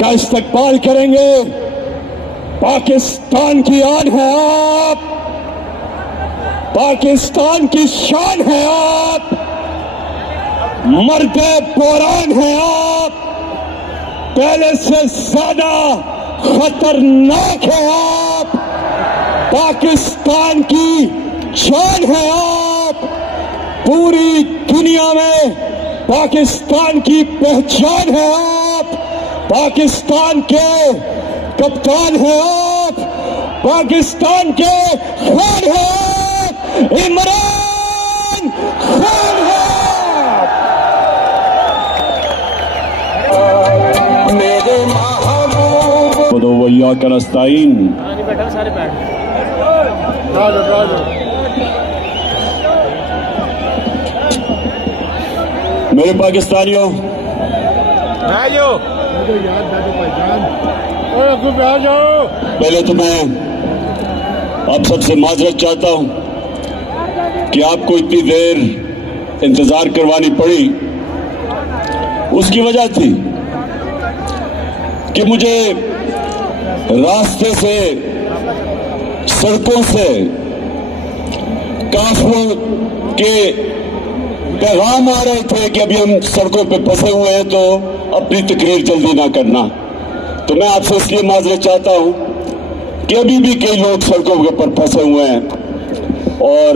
का इस्तकबाल करेंगे। पाकिस्तान की आन है आप, पाकिस्तान की शान है आप, मर्द पुरान है आप, पहले से ज्यादा खतरनाक है आप, पाकिस्तान की जान है आप, पूरी दुनिया में पाकिस्तान की पहचान है आप, पाकिस्तान के कप्तान है आप, पाकिस्तान के खान है आप, इमरान खान है आप। मेरे महबूब वैया का नस्ताइन बैठा सारे बैठ मेरे पाकिस्तानियों, पहले तो मैं आप सबसे माजरत चाहता हूं कि आपको इतनी देर इंतजार करवानी पड़ी। उसकी वजह थी कि मुझे रास्ते से, सड़कों से काफिलों के पैगाम आ रहे थे कि अभी हम सड़कों पे फंसे हुए हैं, तो अपनी तकरीर जल्दी ना करना। तो मैं आपसे इसलिए माजरत चाहता हूं कि अभी भी कई लोग सड़कों के ऊपर फंसे हुए हैं और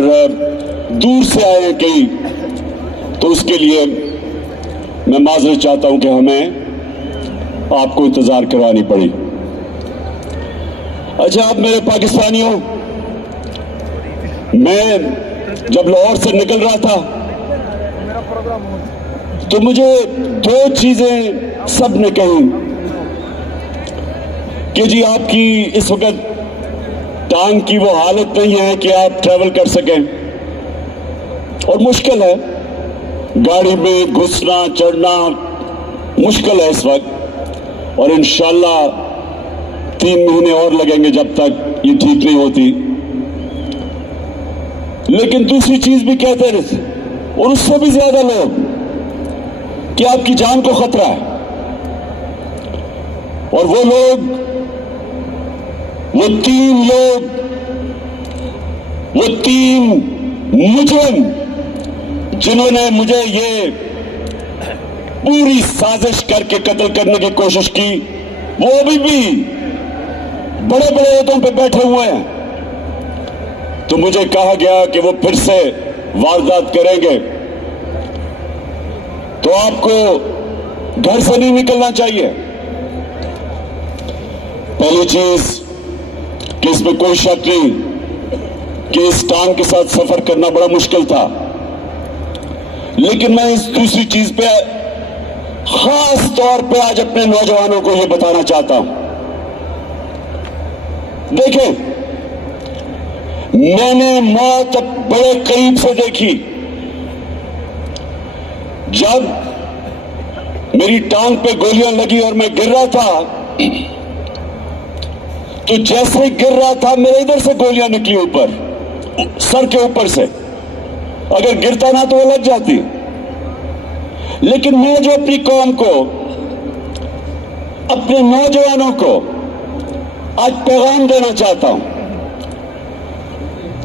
दूर से आए हैं कई, तो उसके लिए मैं माजरत चाहता हूं कि हमें आपको इंतजार करवानी पड़ी। अच्छा, आप मेरे पाकिस्तानियों, मैं जब लाहौर से निकल रहा था तो मुझे दो चीजें सब ने कही कि जी आपकी इस वक्त टांग की वो हालत नहीं है कि आप ट्रैवल कर सकें और मुश्किल है, गाड़ी में घुसना चढ़ना मुश्किल है इस वक्त, और इंशाल्लाह 3 महीने और लगेंगे जब तक ये ठीक नहीं होती। लेकिन दूसरी चीज भी कहते रहे और उससे भी ज्यादा लोग कि आपकी जान को खतरा है, और वो लोग, वो 3 लोग, वो 3 मुजरिम जिन्होंने मुझे ये पूरी साजिश करके कत्ल करने की कोशिश की, वो अभी भी बड़े बड़े ओहदों पे बैठे हुए हैं। तो मुझे कहा गया कि वो फिर से वारदात करेंगे, तो आपको घर से नहीं निकलना चाहिए। पहली चीज कि इसमें कोई शक नहीं कि इस टांग के साथ सफर करना बड़ा मुश्किल था, लेकिन मैं इस दूसरी चीज पे खास तौर पे आज अपने नौजवानों को यह बताना चाहता हूं। देखें, मैंने मौत बड़े करीब से देखी। जब मेरी टांग पे गोलियां लगी और मैं गिर रहा था, तो जैसे गिर रहा था मेरे इधर से गोलियां निकली ऊपर, सर के ऊपर से। अगर गिरता ना तो वो लग जाती। लेकिन मैं जो अपनी कौम को, अपने नौजवानों को आज पैगाम देना चाहता हूं,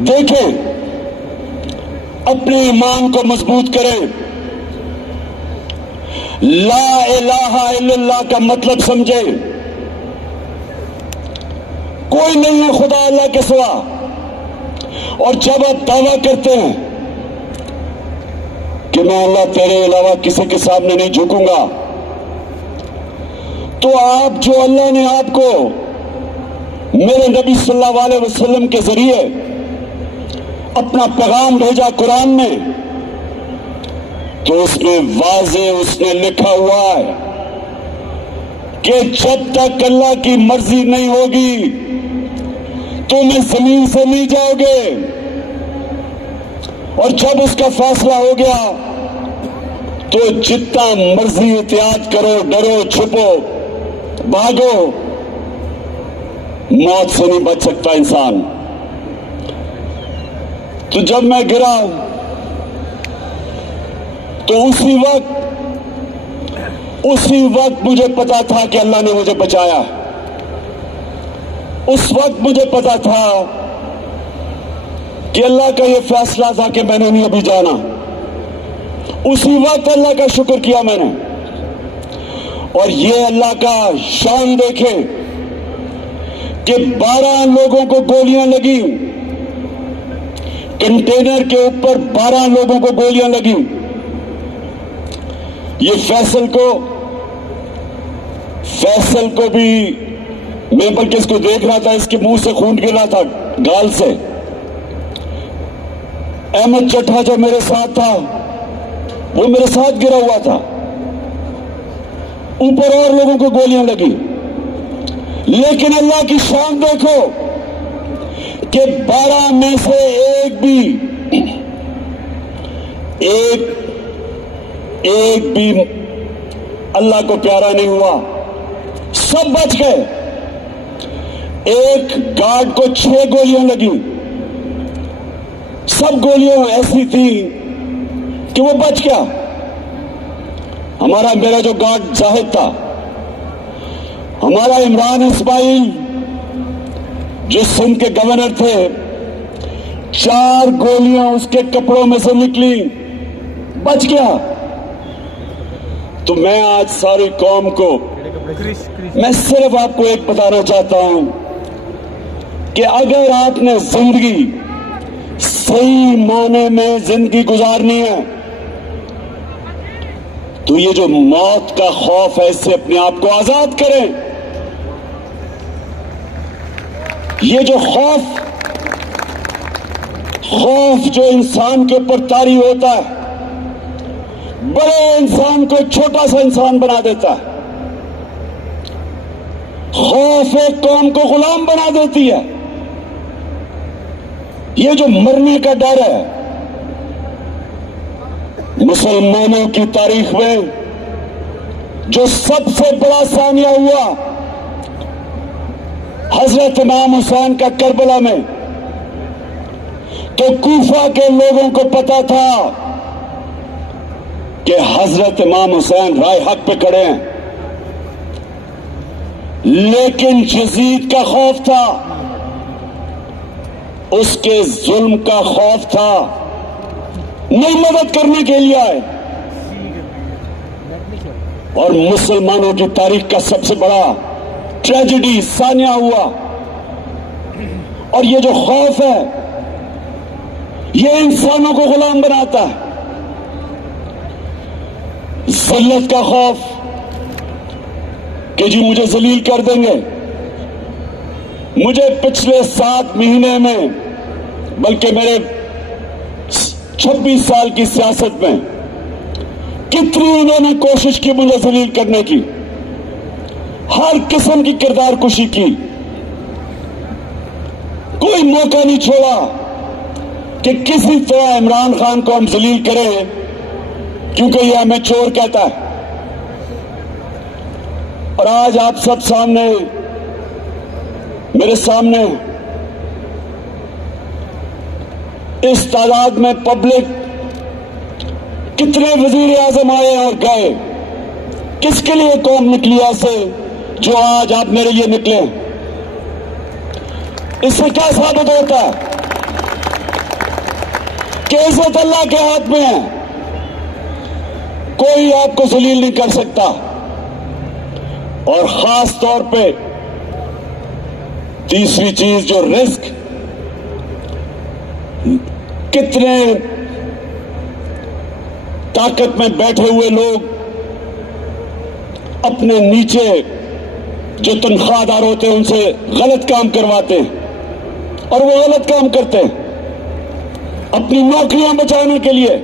देखें, अपने ईमान को मजबूत करें, ला इलाहा इल्लल्लाह का मतलब समझे। कोई नहीं है खुदा अल्लाह के सिवा, और जब आप दावा करते हैं कि मैं अल्लाह तेरे अलावा किसी के सामने नहीं झुकूंगा, तो आप जो अल्लाह ने आपको मेरे नबी सल्लल्लाहु अलैहि वसल्लम के जरिए अपना पैगाम भेजा कुरान में, तो उसमें वाज़े उसने लिखा हुआ है कि जब तक अल्लाह की मर्जी नहीं होगी तुम इस जमीन से नहीं जाओगे, और जब उसका फैसला हो गया तो जितना मर्जी एहतियात करो, डरो, छुपो, भागो, मौत से नहीं बच सकता इंसान। तो जब मैं गिरा तो उसी वक्त उसी वक्त मुझे पता था कि अल्लाह ने मुझे बचाया। उस वक्त मुझे पता था कि अल्लाह का यह फैसला था कि मैंने नहीं अभी जाना। उसी वक्त अल्लाह का शुक्र किया मैंने। और ये अल्लाह का शान देखे कि 12 लोगों को गोलियां लगी, कंटेनर के ऊपर 12 लोगों को गोलियां लगी। ये फैसल को भी, मैं बल्कि इसको देख रहा था, इसके मुंह से खून गिर रहा था, गाल से। अहमद चट्टा जो मेरे साथ था वो मेरे साथ गिरा हुआ था। ऊपर और लोगों को गोलियां लगी। लेकिन अल्लाह की शान देखो कि 12 में से एक भी अल्लाह को प्यारा नहीं हुआ। सब बच गए। एक गार्ड को 6 गोलियां लगी। सब गोलियां ऐसी थी कि वो बच गया। मेरा जो गार्ड जाहिद था, हमारा इमरान इस्माइल जो सिंध के गवर्नर थे, 4 गोलियां उसके कपड़ों में से निकली, बच गया। तो मैं आज सारी कौम को, मैं सिर्फ आपको एक बताना चाहता हूं कि अगर आपने जिंदगी सही माने में जिंदगी गुजारनी है तो ये जो मौत का खौफ है इससे अपने आप को आजाद करें। ये जो खौफ जो इंसान के ऊपर तारी होता है, बड़े इंसान को छोटा सा इंसान बना देता है। खौफ एक कौम को गुलाम बना देती है। ये जो मरने का डर है, मुसलमानों की तारीख में जो सबसे बड़ा सानिया हुआ, हजरत इमाम हुसैन का करबला में, तो कूफा के लोगों को पता था कि हजरत इमाम हुसैन राय हक पे खड़े हैं। लेकिन यजीद का खौफ था, उसके जुल्म का खौफ था, नहीं मदद करने के लिए आए। और मुसलमानों की तारीख का सबसे बड़ा ट्रेजेडी सानिया हुआ। और ये जो खौफ है ये इंसानों को गुलाम बनाता है। जिल्लत का खौफ कि जी मुझे जलील कर देंगे। मुझे पिछले 7 महीने में, बल्कि मेरे 26 साल की सियासत में कितनी उन्होंने कोशिश की मुझे जलील करने की, हर किस्म की किरदार कुशी की, कोई मौका नहीं छोड़ा कि किसी तरह इमरान खान को हम जलील करें, क्योंकि यह हमें चोर कहता है। और आज आप सब सामने, मेरे सामने इस तादाद में पब्लिक, कितने वजीर आजम आए और गए, किसके लिए कौम निकली ऐसे जो आज आप मेरे लिए निकले। इससे क्या साबित होता है कि इज्जत अल्लाह के हाथ में है, कोई आपको जलील नहीं कर सकता। और खास तौर पे तीसरी चीज जो रिस्क, कितने ताकत में बैठे हुए लोग अपने नीचे जो तनख्वाहदार होते हैं उनसे गलत काम करवाते हैं, और वो गलत काम करते हैं अपनी नौकरियां बचाने के लिए,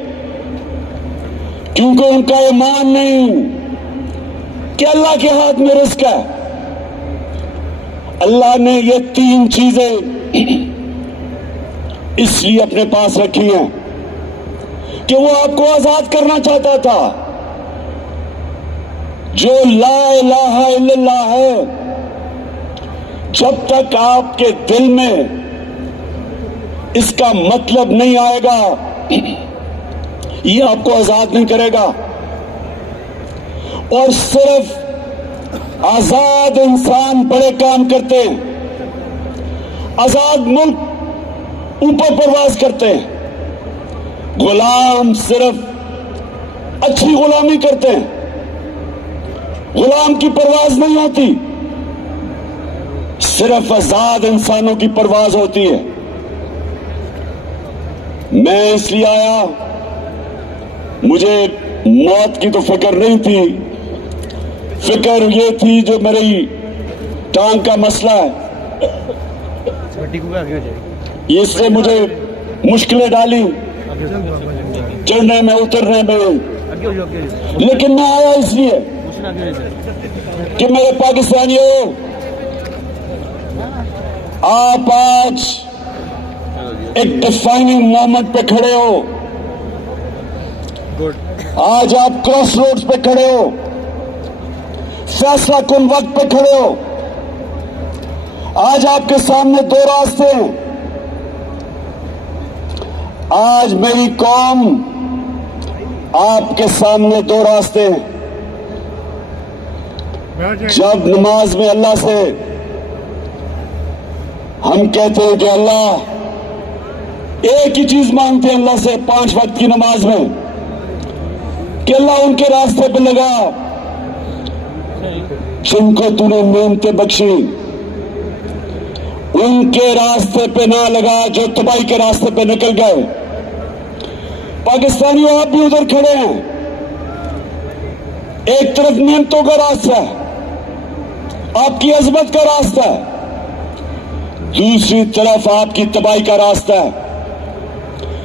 क्योंकि उनका ईमान नहीं कि अल्लाह के हाथ में रिस्क है। अल्लाह ने ये 3 चीजें इसलिए अपने पास रखी हैं कि वो आपको आजाद करना चाहता था। जो ला इलाहा इल्लल्लाह है, जब तक आपके दिल में इसका मतलब नहीं आएगा, ये आपको आजाद नहीं करेगा। और सिर्फ आजाद इंसान बड़े काम करते हैं। आजाद मुल्क ऊपर परवाज करते हैं। गुलाम सिर्फ अच्छी गुलामी करते हैं, गुलाम की परवाज नहीं होती, सिर्फ आजाद इंसानों की परवाज होती है। मैं इसलिए आया, मुझे मौत की तो फिक्र नहीं थी, फिक्र ये थी जो मेरी टांग का मसला है, इससे मुझे मुश्किलें डाली चढ़ने में उतरने में। लेकिन मैं आया इसलिए कि मेरे पाकिस्तानियों, आप आज एक डिफाइनिंग मोमेंट पे खड़े हो। आज आप क्रॉस रोड्स पे खड़े हो, फैसला कुन वक्त पे खड़े हो। आज आपके सामने दो रास्ते हैं। आज मेरी कौम, आपके सामने दो रास्ते हैं। जब नमाज में अल्लाह से हम कहते हैं कि अल्लाह, एक ही चीज मांगते हैं अल्लाह से 5 वक्त की नमाज में कि अल्लाह उनके रास्ते पे लगा जिनको तूने नेमतें बख्शी, उनके रास्ते पे ना लगा जो तबाही के रास्ते पे निकल गए। पाकिस्तानियों, आप भी उधर खड़े हैं। एक तरफ नेमतों का रास्ता है, आपकी अजमत का रास्ता है, दूसरी तरफ आपकी तबाही का रास्ता है,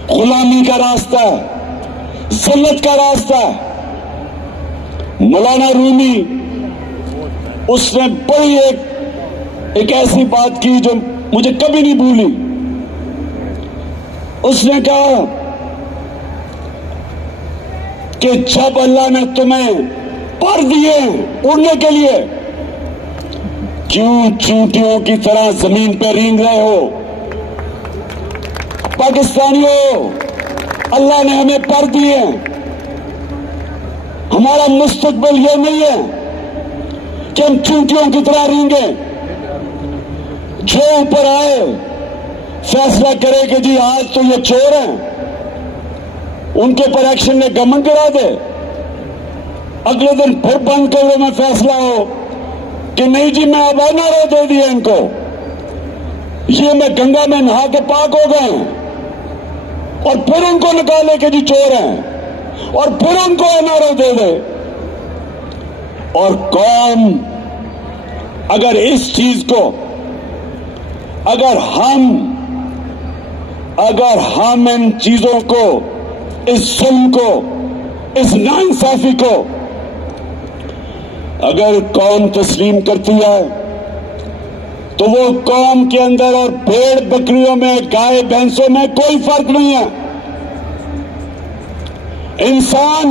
गुलामी का रास्ता है, जिल्लत का रास्ता है। मौलाना रूमी, उसने बड़ी एक ऐसी बात की जो मुझे कभी नहीं भूली। उसने कहा कि जब अल्लाह ने तुम्हें पर दिए उड़ने के लिए, क्यों चूंटियों की तरह जमीन पर रेंग रहे हो? पाकिस्तानियों, अल्लाह ने हमें पर दिए। हमारा मुस्तकबिल यह नहीं है कि हम चूंटियों की तरह रेंगे। जो ऊपर आए फैसला करे कि जी आज तो ये चोर हैं, उनके पर एक्शन ने गमन करा दे, अगले दिन फिर बंद कमरे में फैसला हो कि नहीं जी मैं अब अनारो दे दिया इनको, ये मैं गंगा में नहा के पाक हो गए, और फिर उनको निकाले कि जी चोर हैं, और फिर उनको अनारो दे दे। और कौम अगर इस चीज को, अगर हम इन चीजों को, इस जुल्म को, इस नाइंसाफी को अगर कौम तस्लीम करती है, तो वो कौम के अंदर और भेड़ बकरियों में, गाय भैंसों में कोई फर्क नहीं है। इंसान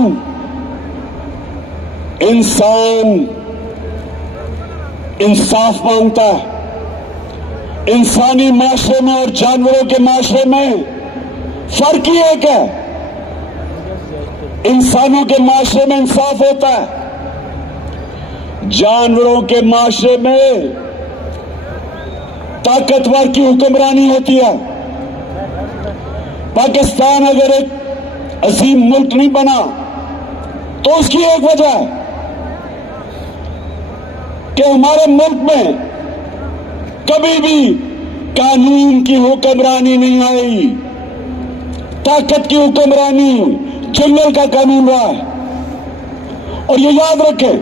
इंसाफ मांगता है। इंसानी माशरे में और जानवरों के माशरे में फर्क ही एक है। इंसानों के माशरे में इंसाफ होता है, जानवरों के माशरे में ताकतवर की हुक्मरानी होती है। पाकिस्तान अगर एक अजीम मुल्क नहीं बना तो उसकी एक वजह है कि हमारे मुल्क में कभी भी कानून की हुक्मरानी नहीं आई, ताकत की हुक्मरानी, जंगल का कानून रहा है। और ये याद रखें,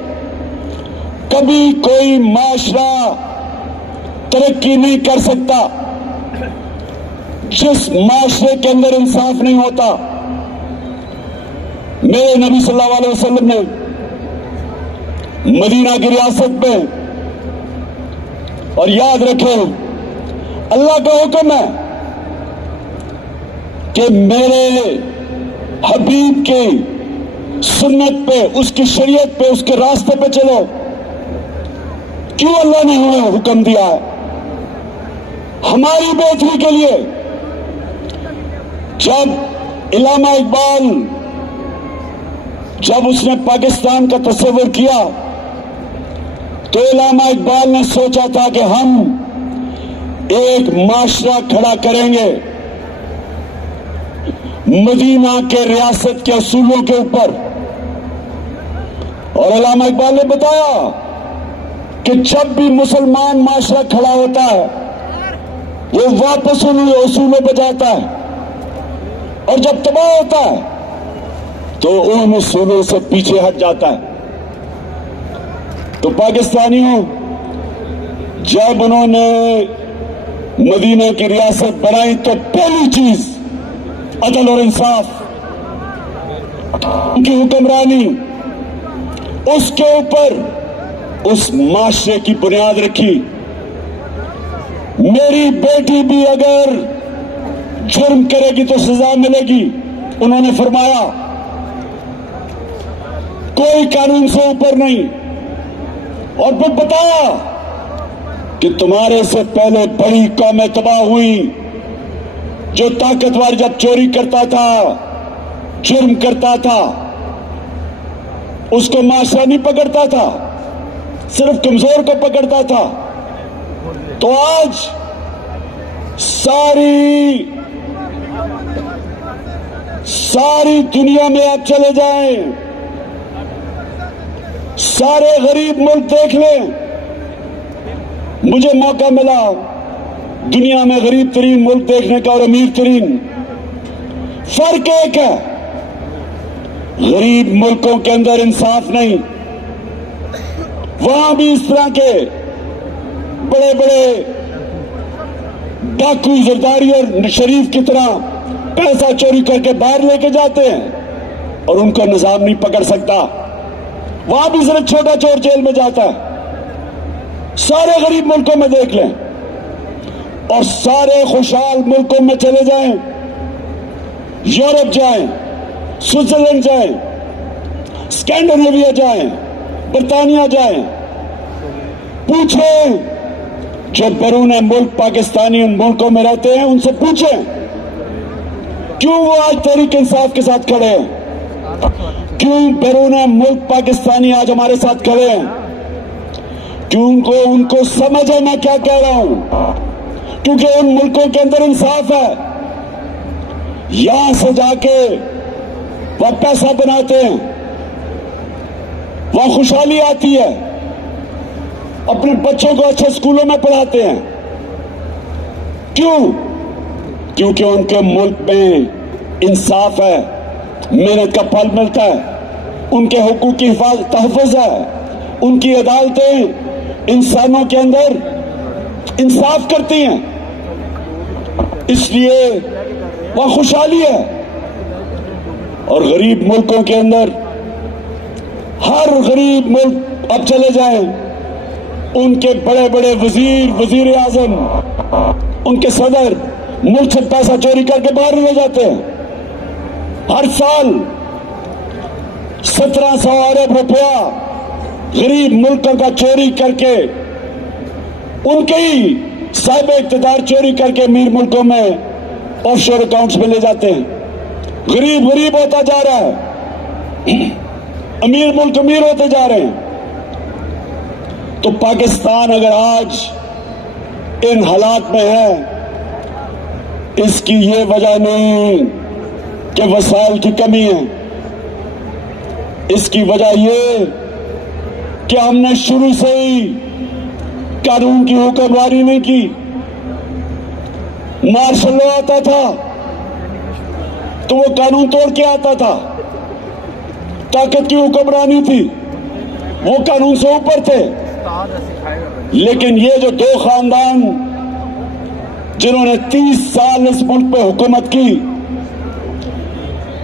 कभी कोई माशरा तरक्की नहीं कर सकता जिस माशरे के अंदर इंसाफ नहीं होता। मेरे नबी सल्लल्लाहु अलैहि वसल्लम ने मदीना की रियासत में, और याद रखें अल्लाह का हुक्म है कि मेरे हबीब के सुन्नत पे, उसकी शरीयत पे, उसके रास्ते पे चलो। क्यों अल्लाह ने हमें हुक्म दिया है? हमारी बेहतरी के लिए। जब इल्लामा इकबाल जब उसने पाकिस्तान का तस्वीर किया तो अल्लामा इकबाल ने सोचा था कि हम एक माशरा खड़ा करेंगे मदीना के रियासत के असूलों के ऊपर। और अल्लामा इकबाल ने बताया कि जब भी मुसलमान माशरा खड़ा होता है वो वापस उन असूलों पर जाता है, और जब तबाह होता है तो उन असूलों से पीछे हट जाता है। तो पाकिस्तानियों, जब उन्होंने मदीना की रियासत बनाई तो पहली चीज अदल और इंसाफ, उनकी हुक्मरानी, उसके ऊपर उस माशरे की बुनियाद रखी। मेरी बेटी भी अगर जुर्म करेगी तो सजा मिलेगी, उन्होंने फरमाया, कोई कानून से ऊपर नहीं। और फिर बताया कि तुम्हारे से पहले बड़ी कौमें तबाह हुई, जो ताकतवर जब चोरी करता था, जुर्म करता था, उसको माशरा नहीं पकड़ता था, सिर्फ कमजोर को पकड़ता था। तो आज सारी दुनिया में आप चले जाएं, सारे गरीब मुल्क देख लें। मुझे मौका मिला दुनिया में गरीब तरीन मुल्क देखने का और अमीर तरीन। फर्क एक है, गरीब मुल्कों के अंदर इंसाफ नहीं, वहां भी इस तरह के बड़े बड़े डाकू, जरदारी और शरीफ की तरह पैसा चोरी करके बाहर लेके जाते हैं और उनको निजाम नहीं पकड़ सकता। वहां भी सिर्फ छोटा चोर जेल में जाता है। सारे गरीब मुल्कों में देख लें और सारे खुशहाल मुल्कों में चले जाएं, यूरोप जाएं, स्विट्जरलैंड जाएं, स्कैंडिनेविया जाएं, बर्तानिया जाएं, पूछें जो बैरून मुल्क पाकिस्तानी उन मुल्कों में रहते हैं, उनसे पूछें क्यों वो आज तहरीक इंसाफ के साथ खड़े हैं, क्यों बैरून मुल्क पाकिस्तानी आज हमारे साथ खड़े हैं, क्यों उनको समझ है मैं क्या कह रहा हूं, क्योंकि उन मुल्कों के अंदर इंसाफ है। यहां से जाके वह पैसा बनाते हैं, वहां खुशहाली आती है, अपने बच्चों को अच्छे स्कूलों में पढ़ाते हैं। क्यों? क्योंकि उनके मुल्क में इंसाफ है, मेहनत का फल मिलता है, उनके हुकूक की तहफ़्फ़ुज़ है, उनकी अदालतें इंसानों के अंदर इंसाफ करती हैं, इसलिए वह खुशहाली है। और गरीब मुल्कों के अंदर, हर गरीब मुल्क अब चले जाएं, उनके बड़े बड़े वजीर आजम, उनके सदर मुल्क से पैसा चोरी करके बाहर ले जाते हैं। हर साल 1700 अरब रुपया गरीब मुल्कों का चोरी करके, उनके ही साहिब इख्तियार चोरी करके अमीर मुल्कों में ऑफशोर अकाउंट्स में ले जाते हैं। गरीब गरीब होता जा रहा है, अमीर मुल्क अमीर होते जा रहे हैं। तो पाकिस्तान अगर आज इन हालात में है, इसकी ये वजह नहीं कि वसाइल की कमी है, इसकी वजह ये कि हमने शुरू से ही कानून की हुक्मरानी नहीं की। मार्शल लॉ आता था तो वो कानून तोड़ के आता था, ताकत की हुक्मरानी थी, वो कानून से ऊपर थे। लेकिन ये जो दो खानदान जिन्होंने 30 साल इस मुल्क पे हुकूमत की,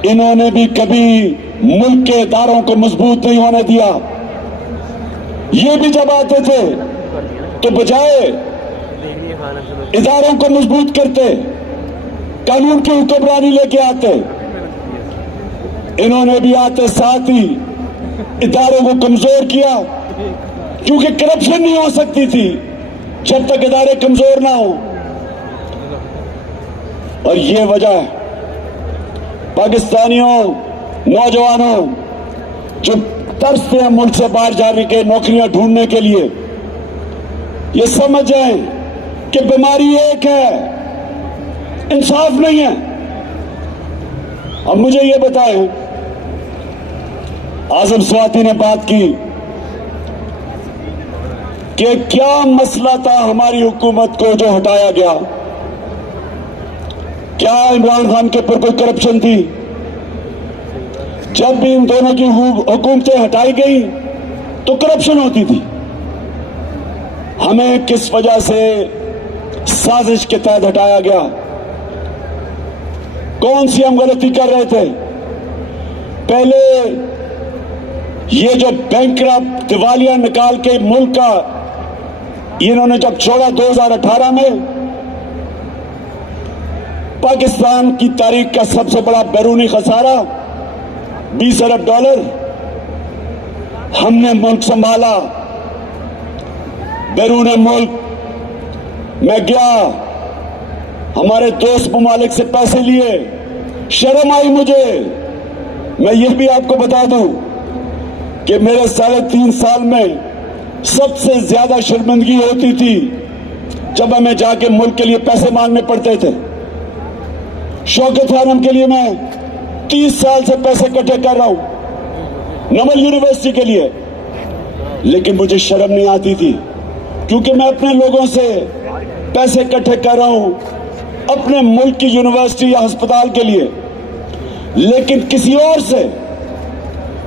इन्होंने भी कभी मुल्क के इदारों को मजबूत नहीं होने दिया। ये भी जब आते थे तो बजाय इदारों को मजबूत करते, कानून की हुक्मरानी लेके आते, इन्होंने भी आते साथ ही इदारों को कमजोर किया, क्योंकि करप्शन नहीं हो सकती थी जब तक इदारे कमजोर ना हो। और ये वजह है, पाकिस्तानियों, नौजवानों, जो तरसते हैं मुल्क से बाहर जाने के, नौकरियां ढूंढने के लिए, ये समझ जाएं कि बीमारी एक है, इंसाफ नहीं है। अब मुझे ये बताएं, आजम स्वाति ने बात की कि क्या मसला था हमारी हुकूमत को जो हटाया गया? क्या इमरान खान के ऊपर कोई करप्शन थी? जब भी इन दोनों की हुकूमतें हटाई गई तो करप्शन होती थी। हमें किस वजह से साजिश के तहत हटाया गया? कौन सी हम गलती कर रहे थे? पहले ये जो बैंकरप्ट दिवालिया निकाल के मुल्क का इन्होंने जब छोड़ा 2018 में, पाकिस्तान की तारीख का सबसे बड़ा बैरूनी खसारा $20 अरब, हमने मुल्क संभाला। बैरून मुल्क मैं गया, हमारे दोस्त ममालिक से पैसे लिए, शर्म आई मुझे। मैं ये भी आपको बता दूं कि मेरे 3.5 साल में सबसे ज्यादा शर्मिंदगी होती थी जब हमें जाके मुल्क के लिए पैसे मांगने पड़ते थे। शौकत खानम के लिए मैं 30 साल से पैसे इकट्ठे कर रहा हूं, नमल यूनिवर्सिटी के लिए, लेकिन मुझे शर्म नहीं आती थी क्योंकि मैं अपने लोगों से पैसे इकट्ठे कर रहा हूं अपने मुल्क की यूनिवर्सिटी या अस्पताल के लिए, लेकिन किसी और से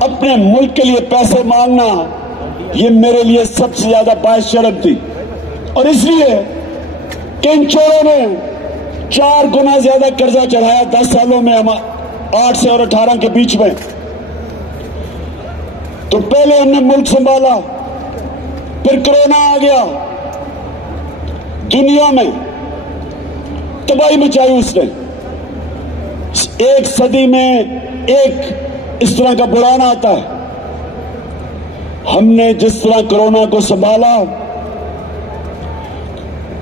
अपने मुल्क के लिए पैसे मांगना ये मेरे लिए सबसे ज्यादा बायस शर्म थी। और इसलिए कि इन चोरों ने 4 गुना ज्यादा कर्जा चढ़ाया 10 सालों में, हम 8 से और 18 के बीच में। तो पहले हमने मुल्क संभाला, फिर कोरोना आ गया, दुनिया में तबाही मचाई उसने। एक सदी में एक इस तरह का बुढ़ान आता है। हमने जिस तरह कोरोना को संभाला,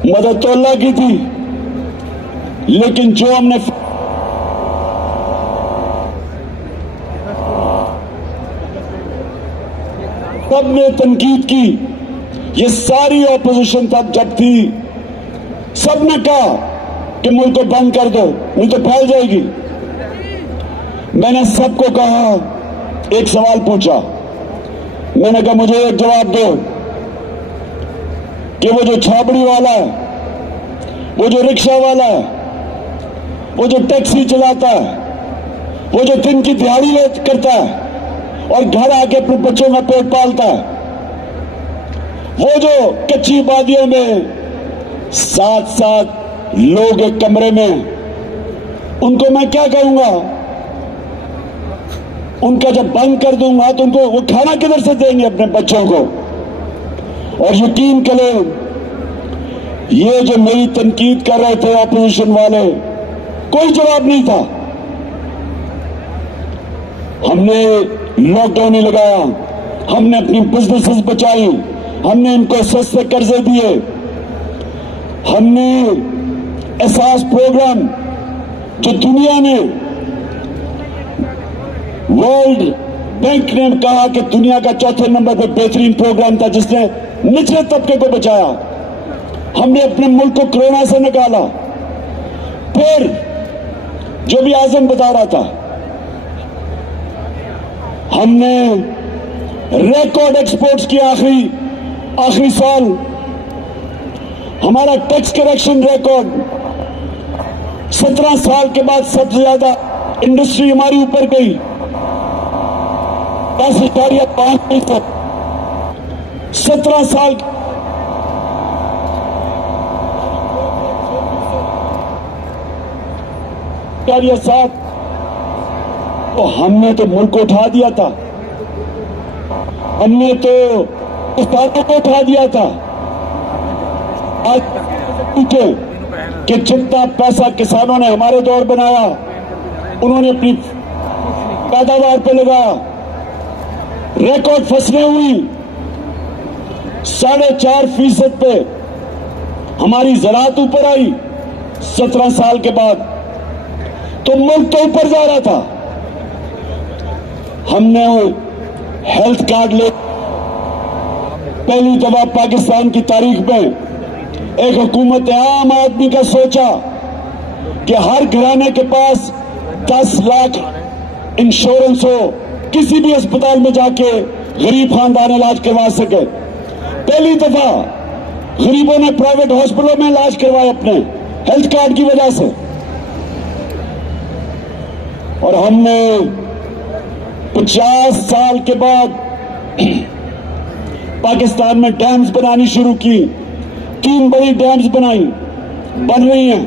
मदद तो अल्लाह की थी, लेकिन जो हमने सबने तनकीद की, ये सारी ऑपोजिशन तब जब थी, सबने कहा कि मुल्क को बंद कर दो, नहीं तो फैल जाएगी। मैंने सबको कहा, एक सवाल पूछा, मैंने कहा मुझे एक जवाब दो कि वो जो छाबड़ी वाला है, वो जो रिक्शा वाला है, वो जो टैक्सी चलाता है, वो जो दिन की दिहाड़ी करता है और घर आके अपने बच्चों का पेट पालता है, वो जो कच्ची वादियों में 7-7 लोग एक कमरे में, उनको मैं क्या करूंगा? उनका जब बंद कर दूंगा तो उनको वो खाना किधर से देंगे अपने बच्चों को? और यकीन करें, ये जो मेरी तनकीद कर रहे थे ऑपोजिशन वाले, कोई जवाब नहीं था। हमने लॉकडाउन नहीं लगाया, हमने अपनी बिजनेसेस बचाई, हमने इनको सस्ते कर्जे दिए, हमने एहसास प्रोग्राम जो दुनिया में वर्ल्ड बैंक ने कहा कि दुनिया का 4थे नंबर पर बेहतरीन प्रोग्राम था जिसने निचले तबके को बचाया, हमने अपने मुल्क को कोरोना से निकाला। फिर जो भी आजम बता रहा था, हमने रिकॉर्ड एक्सपोर्ट्स की। आखिरी साल हमारा टैक्स करेक्शन रिकॉर्ड, 17 साल के बाद सबसे ज्यादा इंडस्ट्री हमारी ऊपर गई, 10.5%। 17 साल या 7, तो हमने तो मुल्क को उठा दिया था, हमने तो उस्तादों को उठा दिया था। आज पूछे कि जितना पैसा किसानों ने हमारे दौर बनाया, उन्होंने अपनी पैदावार पे लगाया, रिकॉर्ड फसलें हुई, 4.5% पे हमारी ज़राअत ऊपर आई 17 साल के बाद, तो मुल्क तो ऊपर जा रहा था। हमने हेल्थ कार्ड ले, पहली दफा पाकिस्तान की तारीख में एक हुकूमत आम आदमी का सोचा कि हर घराने के पास 10 लाख इंश्योरेंस हो, किसी भी अस्पताल में जाके गरीब खानदान इलाज करवा सके। पहली दफा गरीबों ने प्राइवेट हॉस्पिटलों में इलाज करवाए अपने हेल्थ कार्ड की वजह से। और हमने 50 साल के बाद पाकिस्तान में डैम्स बनानी शुरू की। 3 बड़ी डैम्स बन रही हैं।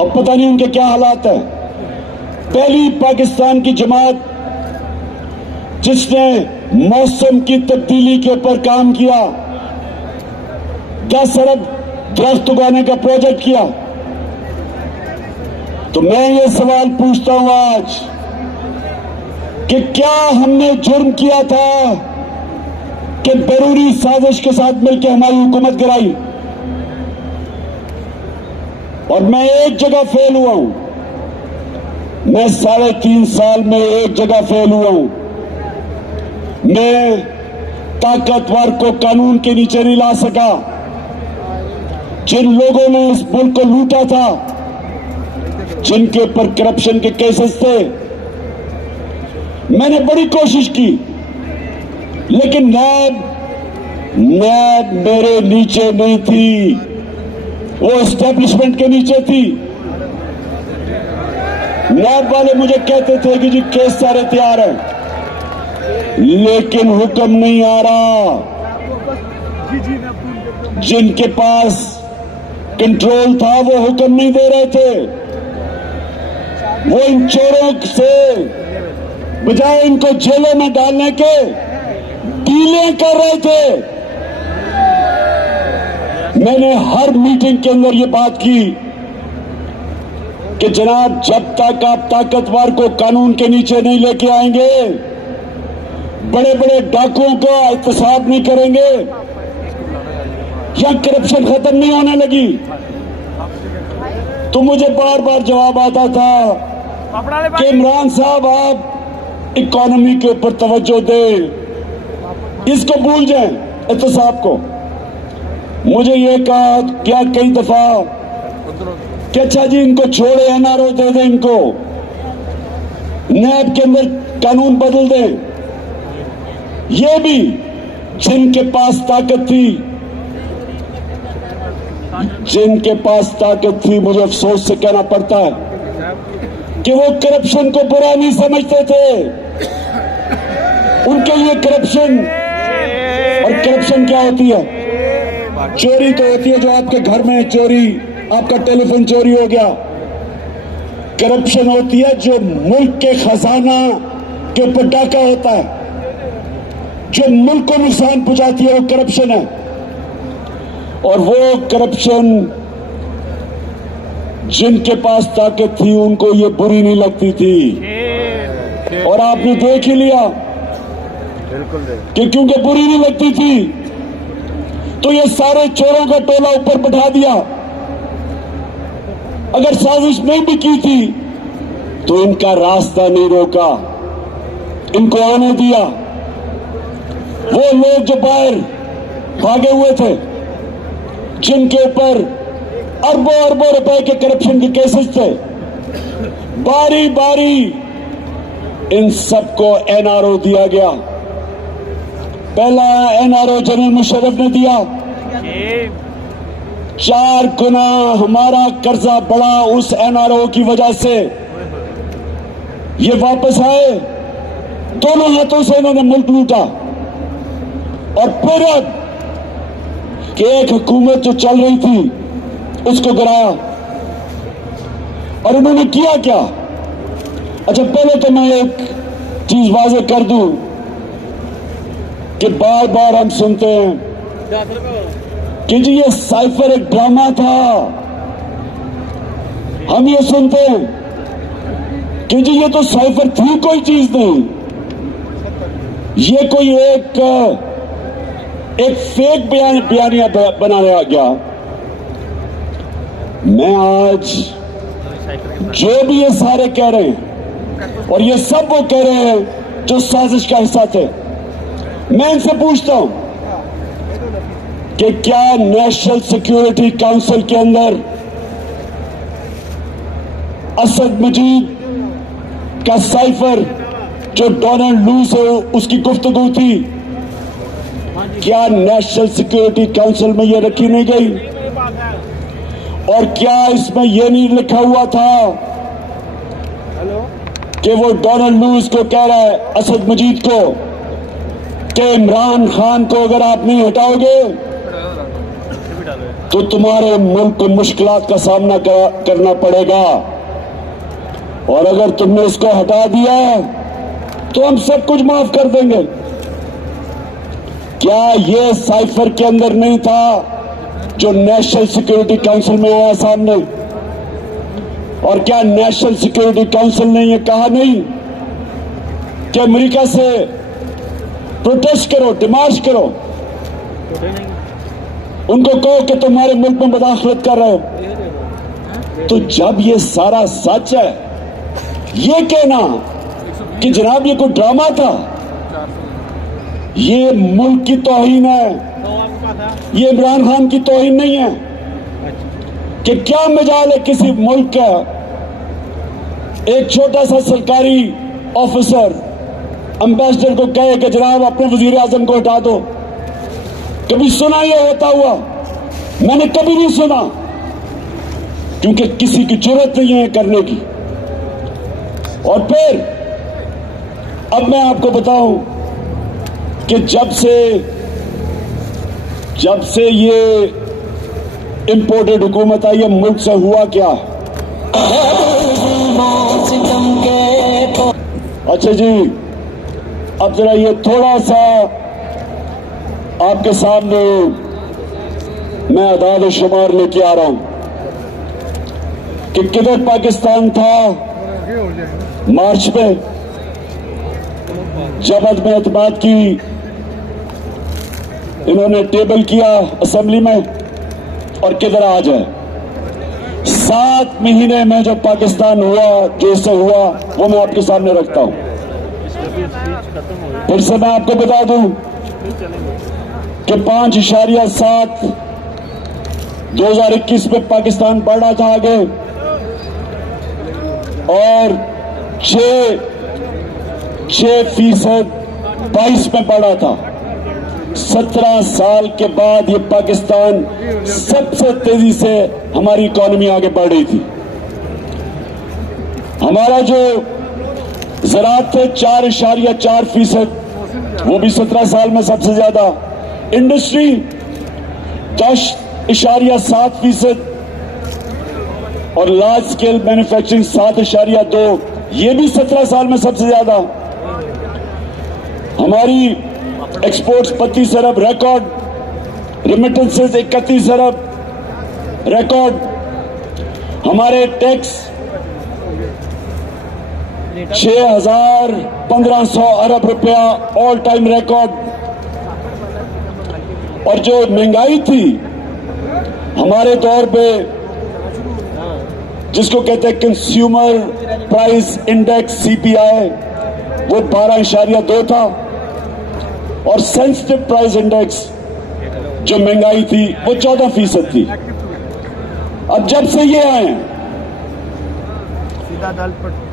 अब पता नहीं उनके क्या हालात है। पहली पाकिस्तान की जमात जिसने मौसम की तब्दीली के ऊपर काम किया, 10 अरब दरख्त उगाने का प्रोजेक्ट किया। तो मैं ये सवाल पूछता हूं आज कि क्या हमने जुर्म किया था कि बैरूनी साजिश के साथ मिलकर हमारी हुकूमत गिराई? और मैं एक जगह फेल हुआ हूं। मैं 3.5 साल में एक जगह फेल हुआ हूं। मैं ताकतवर को कानून के नीचे नहीं ला सका। जिन लोगों ने इस मुल्क को लूटा था, जिनके ऊपर करप्शन के केसेस थे, मैंने बड़ी कोशिश की, लेकिन नैब मेरे नीचे नहीं थी, वो एस्टेब्लिशमेंट के नीचे थी। नैब वाले मुझे कहते थे कि जी केस सारे तैयार हैं, लेकिन हुक्म नहीं आ रहा। जिनके पास कंट्रोल था वो हुक्म नहीं दे रहे थे। वो इन चोरों से बजाय इनको जेलों में डालने के डीलें कर रहे थे। मैंने हर मीटिंग के अंदर ये बात की कि जनाब, जब तक आप ताकतवर को कानून के नीचे नहीं लेके आएंगे, बड़े बड़े डाकुओं का एहतसाब नहीं करेंगे, या करप्शन खत्म नहीं होने लगी। तो मुझे बार बार जवाब आता था कि इमरान साहब, आप इकोनॉमी के ऊपर तवज्जो दें, इसको भूल जाएं, एहतसाब को। मुझे ये कहा क्या कई दफा कि अच्छा जी इनको छोड़े, एनआरओ दे दें, इनको नैब के अंदर कानून बदल दें। ये भी जिनके पास ताकत थी, मुझे अफसोस से कहना पड़ता है कि वो करप्शन को बुरा नहीं समझते थे। उनके लिए करप्शन, और करप्शन क्या होती है? चोरी तो होती है जो आपके घर में चोरी, आपका टेलीफोन चोरी हो गया। करप्शन होती है जो मुल्क के खजाना के ऊपर डाका होता है, जो मुल्क को नुकसान पहुंचाती है, वो करप्शन है। और वो करप्शन जिनके पास ताकत थी उनको ये बुरी नहीं लगती थी। और आपने देख ही लिया कि क्योंकि बुरी नहीं लगती थी तो ये सारे चोरों का टोला ऊपर बैठा दिया। अगर साजिश नहीं भी की थी तो इनका रास्ता नहीं रोका, इनको आने दिया। वो लोग जो बाहर भागे हुए थे, जिनके ऊपर अरबों अरबों रुपए के करप्शन के केसेस थे, बारी बारी इन सबको एनआरओ दिया गया। पहला एनआरओ जनरल मुशर्रफ ने दिया, 4 गुना हमारा कर्जा बढ़ा उस एनआरओ की वजह से। ये वापस आए, दोनों हाथों से इन्होंने मुल्क लूटा। और फिर अब कि एक हुकूमत जो चल रही थी उसको गिराया। और इन्होंने किया क्या? अच्छा, पहले तो मैं एक चीज वाज़ेह कर दूं कि बार बार हम सुनते हैं कि जी ये साइफर एक ड्रामा था। हम ये सुनते हैं कि जी ये तो साइफर थी कोई चीज नहीं, ये कोई एक फेक बयानिया बनाया गया। मैं आज जो भी ये सारे कह रहे हैं, और ये सब वो कह रहे हैं जो साजिश का हिस्सा थे। मैं इनसे पूछता हूं कि क्या नेशनल सिक्योरिटी काउंसिल के अंदर असद मजीद का साइफर जो डोनाल्ड लू से उसकी गुफ्तगू थी, क्या नेशनल सिक्योरिटी काउंसिल में यह रखी नहीं गई? और क्या इसमें यह नहीं लिखा हुआ था कि वो डोनाल्ड लू को कह रहा है असद मजीद को कि इमरान खान को अगर आप नहीं हटाओगे तो तुम्हारे मुल्क को मुश्किलात का सामना करना पड़ेगा, और अगर तुमने इसको हटा दिया तो हम सब कुछ माफ कर देंगे। क्या ये साइफर के अंदर नहीं था जो नेशनल सिक्योरिटी काउंसिल में आया सामने? और क्या नेशनल सिक्योरिटी काउंसिल ने यह कहा नहीं कि अमेरिका से प्रोटेस्ट करो, डिमांड करो, उनको कहो कि तुम्हारे मुल्क में मुदाखलत कर रहे हो? तो जब ये सारा सच है, ये कहना कि जनाब ये कोई ड्रामा था, ये मुल्क की तौहीन है, ये इमरान खान की तौहीन नहीं है। कि क्या मजाल है किसी मुल्क का एक छोटा सा सरकारी ऑफिसर एम्बेसडर को कहे कि जनाब अपने वजीर आजम को हटा दो? कभी सुना यह होता हुआ? मैंने कभी नहीं सुना, क्योंकि किसी की जरूरत नहीं है करने की। और फिर अब मैं आपको बताऊं कि जब से ये इंपोर्टेड हुकूमत आई है, मुल्क से हुआ क्या? अच्छा जी, अब जरा ये थोड़ा सा आपके सामने मैं आदाद और शुमार लेके आ रहा हूं कि किधर पाकिस्तान था मार्च में जब अदम एतमाद की इन्होंने टेबल किया असेंबली में, और किधर आज है 7 महीने में जो पाकिस्तान हुआ, जो इससे हुआ, वो मैं आपके सामने रखता हूं। फिर से मैं आपको बता दूं कि 5.7 2021 में पाकिस्तान बढ़ा था आगे, और 6% 22 में बढ़ा था। 17 साल के बाद ये पाकिस्तान सबसे तेजी से हमारी इकोनॉमी आगे बढ़ रही थी। हमारा जो ज़राअत थे 4.4%, वो भी 17 साल में सबसे ज्यादा। इंडस्ट्री 10.7%, और लार्ज स्केल मैन्युफैक्चरिंग 7.2, ये भी 17 साल में सबसे ज्यादा। हमारी एक्सपोर्ट्स 32 अरब रिकॉर्ड, रिमिटेंसेस 31 अरब रिकॉर्ड, हमारे टैक्स 6,1500 अरब रुपया ऑल टाइम रिकॉर्ड। और जो महंगाई थी हमारे दौर पे, जिसको कहते हैं कंज्यूमर प्राइस इंडेक्स CPI, वो 12.2 था, और सेंसिटिव प्राइस इंडेक्स जो महंगाई थी वो 14% थी। अब जब से ये आए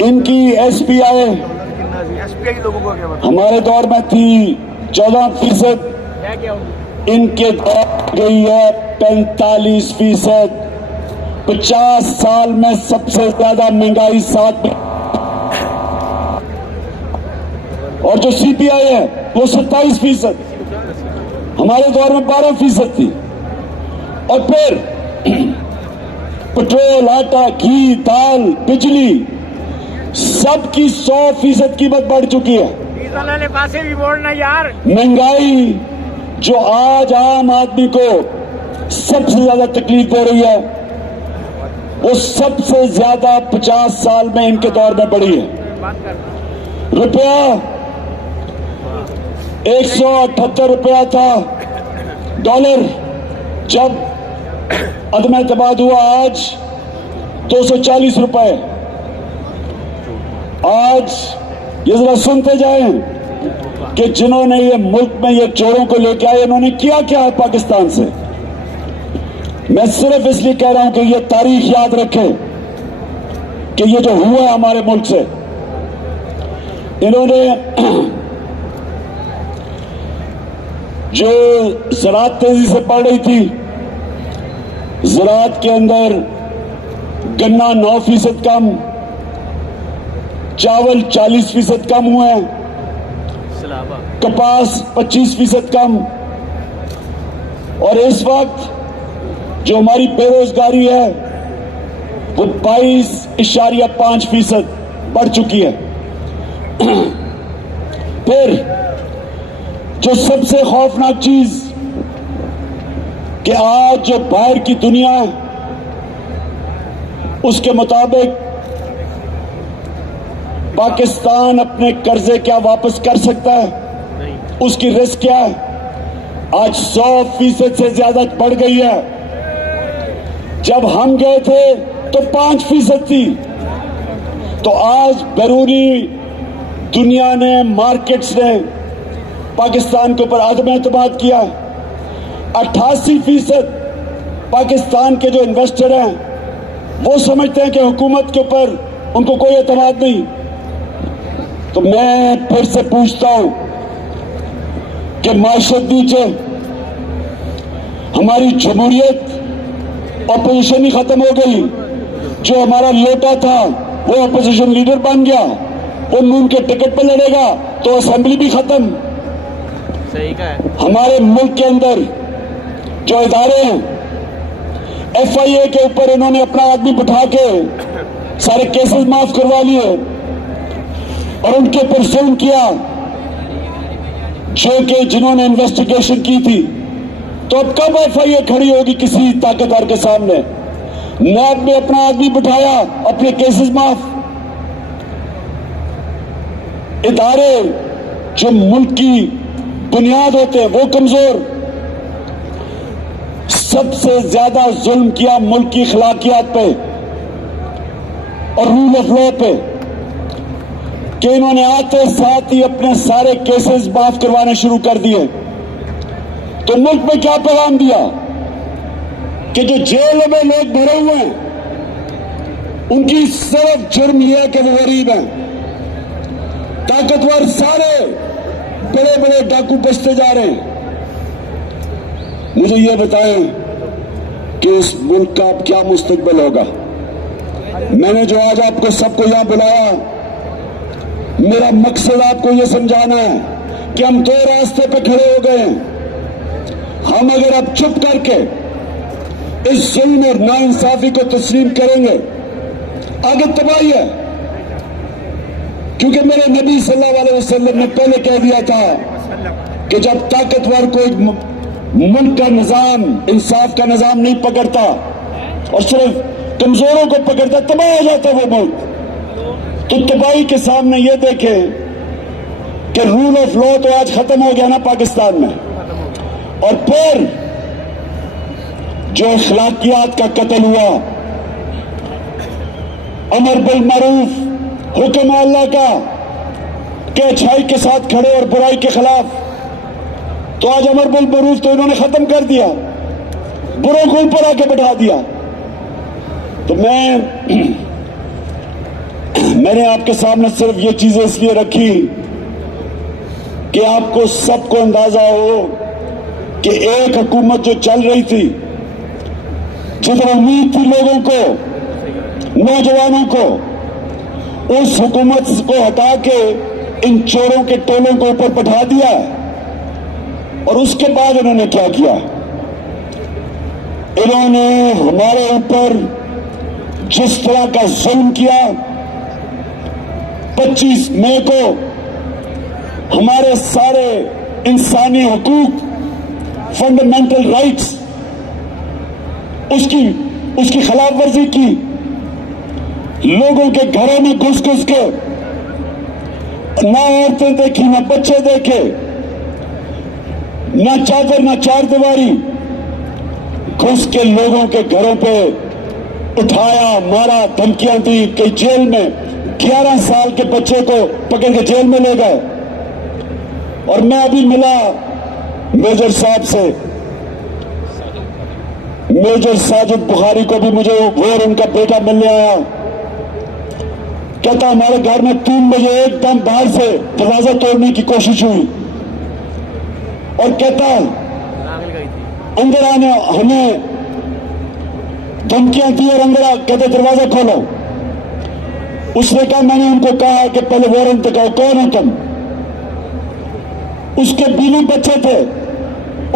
इनकी SPI हमारे दौर में थी 14%, इनके दौर गई है 45%। 50 साल में सबसे ज्यादा महंगाई 7, और जो CPI है वो 27%, हमारे दौर में 12% थी। और फिर पेट्रोल, आटा, घी, दाल, बिजली, सबकी 100% कीमत बढ़ चुकी है। पासे भी बोलना यार। महंगाई जो आज आम आदमी को सबसे ज्यादा तकलीफ हो रही है, वो सबसे ज्यादा 50 साल में इनके दौर में बढ़ी है। रुपया 178 रुपया था डॉलर जब अदम एतमाद हुआ, आज 240 रुपए। आज ये जरा सुनते जाएं कि जिन्होंने ये मुल्क में ये चोरों को लेके आए, इन्होंने किया क्या है पाकिस्तान से। मैं सिर्फ इसलिए कह रहा हूं कि ये तारीख याद रखें कि ये जो हुआ है हमारे मुल्क से, इन्होंने जो ज़राअत तेजी से बढ़ रही थी, ज़राअत के अंदर गन्ना 9% कम, चावल 40% कम हुए हैं, कपास 25% कम, और इस वक्त जो हमारी बेरोजगारी है वो 22.5% बढ़ चुकी है। फिर जो सबसे खौफनाक चीज कि आज जो बाहर की दुनिया है उसके मुताबिक पाकिस्तान अपने कर्जे क्या वापस कर सकता है, उसकी रिस्क क्या है, आज 100% से ज्यादा बढ़ गई है। जब हम गए थे तो 5% थी। तो आज बैरूनी दुनिया ने, मार्केट्स ने पाकिस्तान के ऊपर अदम एतमाद किया। 88% पाकिस्तान के जो इन्वेस्टर हैं वो समझते हैं कि हुकूमत के ऊपर उनको कोई एतमाद नहीं। तो मैं फिर से पूछता हूं कि माशरत नीचे हमारी जमहूरियत, अपोजिशन ही खत्म हो गई। जो हमारा लोटा था वो अपोजिशन लीडर बन गया, वो नून के टिकट पर लड़ेगा तो असेंबली भी खत्म। सही का है। हमारे मुल्क के अंदर जो इदारे हैं, FIA के ऊपर इन्होंने अपना आदमी बिठा के सारे केसेस माफ करवा लिए और उनके ऊपर फिल्म किया, जो कि जिन्होंने इन्वेस्टिगेशन की थी। तो अब कब FIA खड़ी होगी किसी ताकतवर के सामने? नैब में अपना आदमी बिठाया, अपने केसेस माफ। इदारे जो मुल्क की बुनियाद होते हैं वो कमजोर। सबसे ज्यादा जुल्म किया मुल्क की अखलाकियात पे और रूल ऑफ लॉ पे, कि इन्होंने आते साथ ही अपने सारे केसेस माफ करवाने शुरू कर दिए। तो मुल्क में क्या पैगाम दिया कि जो जेल में लोग भरे हुए हैं उनकी सिर्फ जुर्म यह है कि वो गरीब हैं। ताकतवर सारे बड़े बड़े डाकू बचते जा रहे हैं। मुझे ये बताएं कि इस मुल्क का अब क्या मुस्तकबिल होगा। मैंने जो आज आपको सबको यहां बुलाया, मेरा मकसद आपको यह समझाना है कि हम दो रास्ते पे खड़े हो गए हैं। हम अगर अब चुप करके इस जुल्म और नाइंसाफी को तस्लीम करेंगे, आगे तबाही है। क्योंकि मेरे नबी सल्लल्लाहु अलैहि वसल्लम ने पहले कह दिया था कि जब ताकतवर कोई मुल्क का निजाम, इंसाफ का निजाम नहीं पकड़ता और सिर्फ कमजोरों को पकड़ता, तबाह हो जाता वो मुल्क। तो तबाही के सामने ये देखें कि रूल ऑफ लॉ तो आज खत्म हो गया ना पाकिस्तान में, और फिर जो अखलाकियात का कत्ल हुआ, अमर बिल मारूफ, हुक्म अल्लाह का कि अच्छाई के साथ खड़े और बुराई के खिलाफ, तो आज अमर बिल मारूफ तो इन्होंने खत्म कर दिया, बुरों को ऊपर आके बैठा दिया। तो मैंने आपके सामने सिर्फ ये चीजें इसलिए रखी कि आपको सबको अंदाजा हो कि एक हुकूमत जो चल रही थी, जिधर उम्मीद थी लोगों को, नौजवानों को, उस हुकूमत को हटा के इन चोरों के टोलों को ऊपर बैठा दिया। और उसके बाद इन्होंने क्या किया? इन्होंने हमारे ऊपर जिस तरह का जुल्म किया, 25 मई को हमारे सारे इंसानी हुकूक, फंडामेंटल राइट्स, उसकी खिलाफ वर्जी की। लोगों के घरों में घुस घुस के ना औरतें देखी, ना बच्चे देखे, ना चादर, ना चार दीवारी, घुस के लोगों के घरों पे उठाया, मारा, धमकियां दी, कई जेल में 11 साल के बच्चे को पकड़ के जेल में ले गए। और मैं अभी मिला मेजर साहब से, मेजर साजिद बुखारी को भी मुझे वो और उनका बेटा मिलने आया। कहता हमारे घर में 3 बजे एकदम बाहर से दरवाजा तोड़ने की कोशिश हुई और कहता अंदर आने हमें धमकियां दी और अंदर कहते दरवाजा खोलो। उसने कहा, मैंने उनको कहा कि पहले वारंट दिखाओ, कौन हो तुम? उसके बीवी बच्चे थे,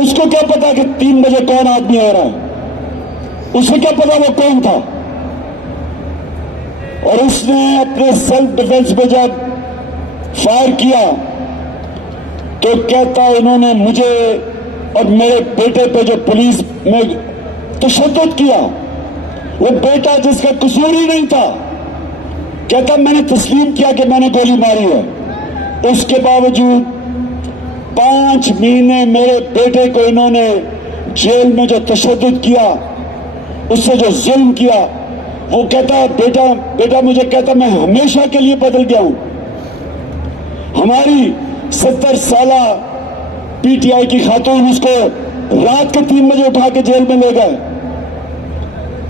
उसको क्या पता कि 3 बजे कौन आदमी आ रहा है? उसे क्या पता वो कौन था? और उसने अपने सेल्फ डिफेंस में जब फायर किया तो कहता इन्होंने मुझे और मेरे बेटे पे जो पुलिस में तशद्दुद किया, वो बेटा जिसका कसूर ही नहीं था, कहता मैंने तस्लीम किया कि मैंने गोली मारी है। उसके बावजूद 5 महीने मेरे बेटे को इन्होंने जेल में जो तशद्दुद किया, उससे जो जुल्म किया, वो कहता बेटा मुझे कहता मैं हमेशा के लिए बदल गया हूं। हमारी 70 साला पीटीआई की खातून उसको रात के 3 बजे उठा के जेल में ले गए।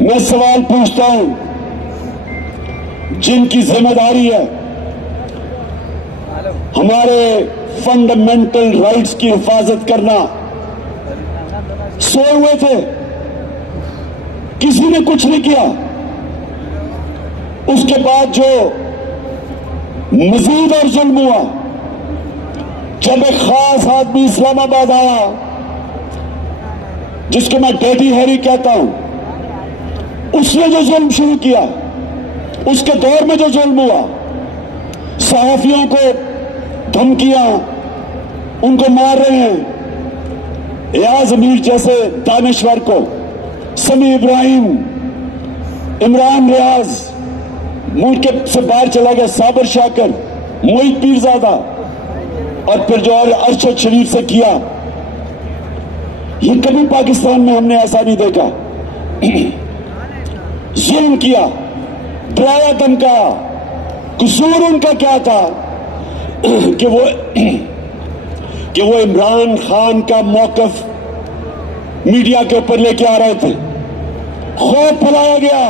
मैं सवाल पूछता हूं, जिनकी जिम्मेदारी है हमारे फंडामेंटल राइट्स की हिफाजत करना, सोए हुए थे, किसी ने कुछ नहीं किया। उसके बाद जो मजीद और जुल्म हुआ, जब एक खास आदमी इस्लामाबाद आया जिसको मैं डैडी हैरी कहता हूं, उसने जो जुल्म शुरू किया, उसके दौर में जो जुल्म हुआ, सहाफियों को धमकियां, उनको मार रहे हैं, एयाज अमीर जैसे दानिश्वर को, समी इब्राहिम, इमरान रियाज, मुल्क से बाहर चला गया साबर शाकर, मोहित पीरजादा, और फिर जो और अरशद शरीफ से किया, ये कभी पाकिस्तान में हमने ऐसा नहीं देखा। जुल्म किया, डराया धमकाया। कसूर उनका क्या था कि वो इमरान खान का मौकफ मीडिया के ऊपर लेके आ रहे थे। खौफ फैलाया गया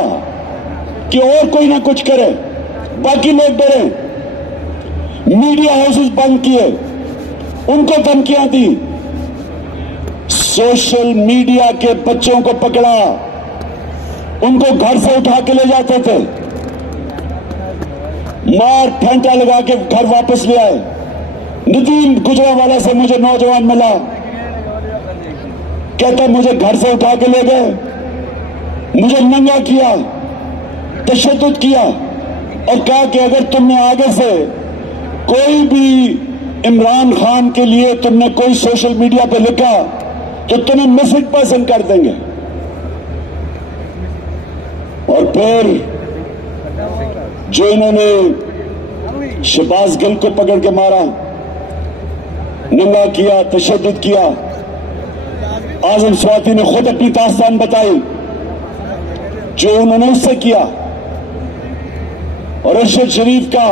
कि और कोई ना कुछ करे, बाकी लोग डरे। मीडिया हाउसेस बंद किए, उनको धमकियां दी। सोशल मीडिया के बच्चों को पकड़ा, उनको घर से उठा के ले जाते थे, मार फेंटा लगा के घर वापस ले आए। नदीम गुजरावाला से मुझे नौजवान मिला, कहता मुझे घर से उठा के ले गए, मुझे नंगा किया, तशद्दुद किया और कहा कि अगर तुमने आगे से कोई भी इमरान खान के लिए तुमने कोई सोशल मीडिया पे लिखा तो तुम्हें मिसिंग पर्सन कर देंगे। और फिर जो इन्होंने शहबाज गिल को पकड़ के मारा, नंगा किया, तशद्दुद किया। आजम स्वाति ने खुद अपनी दास्तान बताई जो उन्होंने उससे किया। और अरशद शरीफ का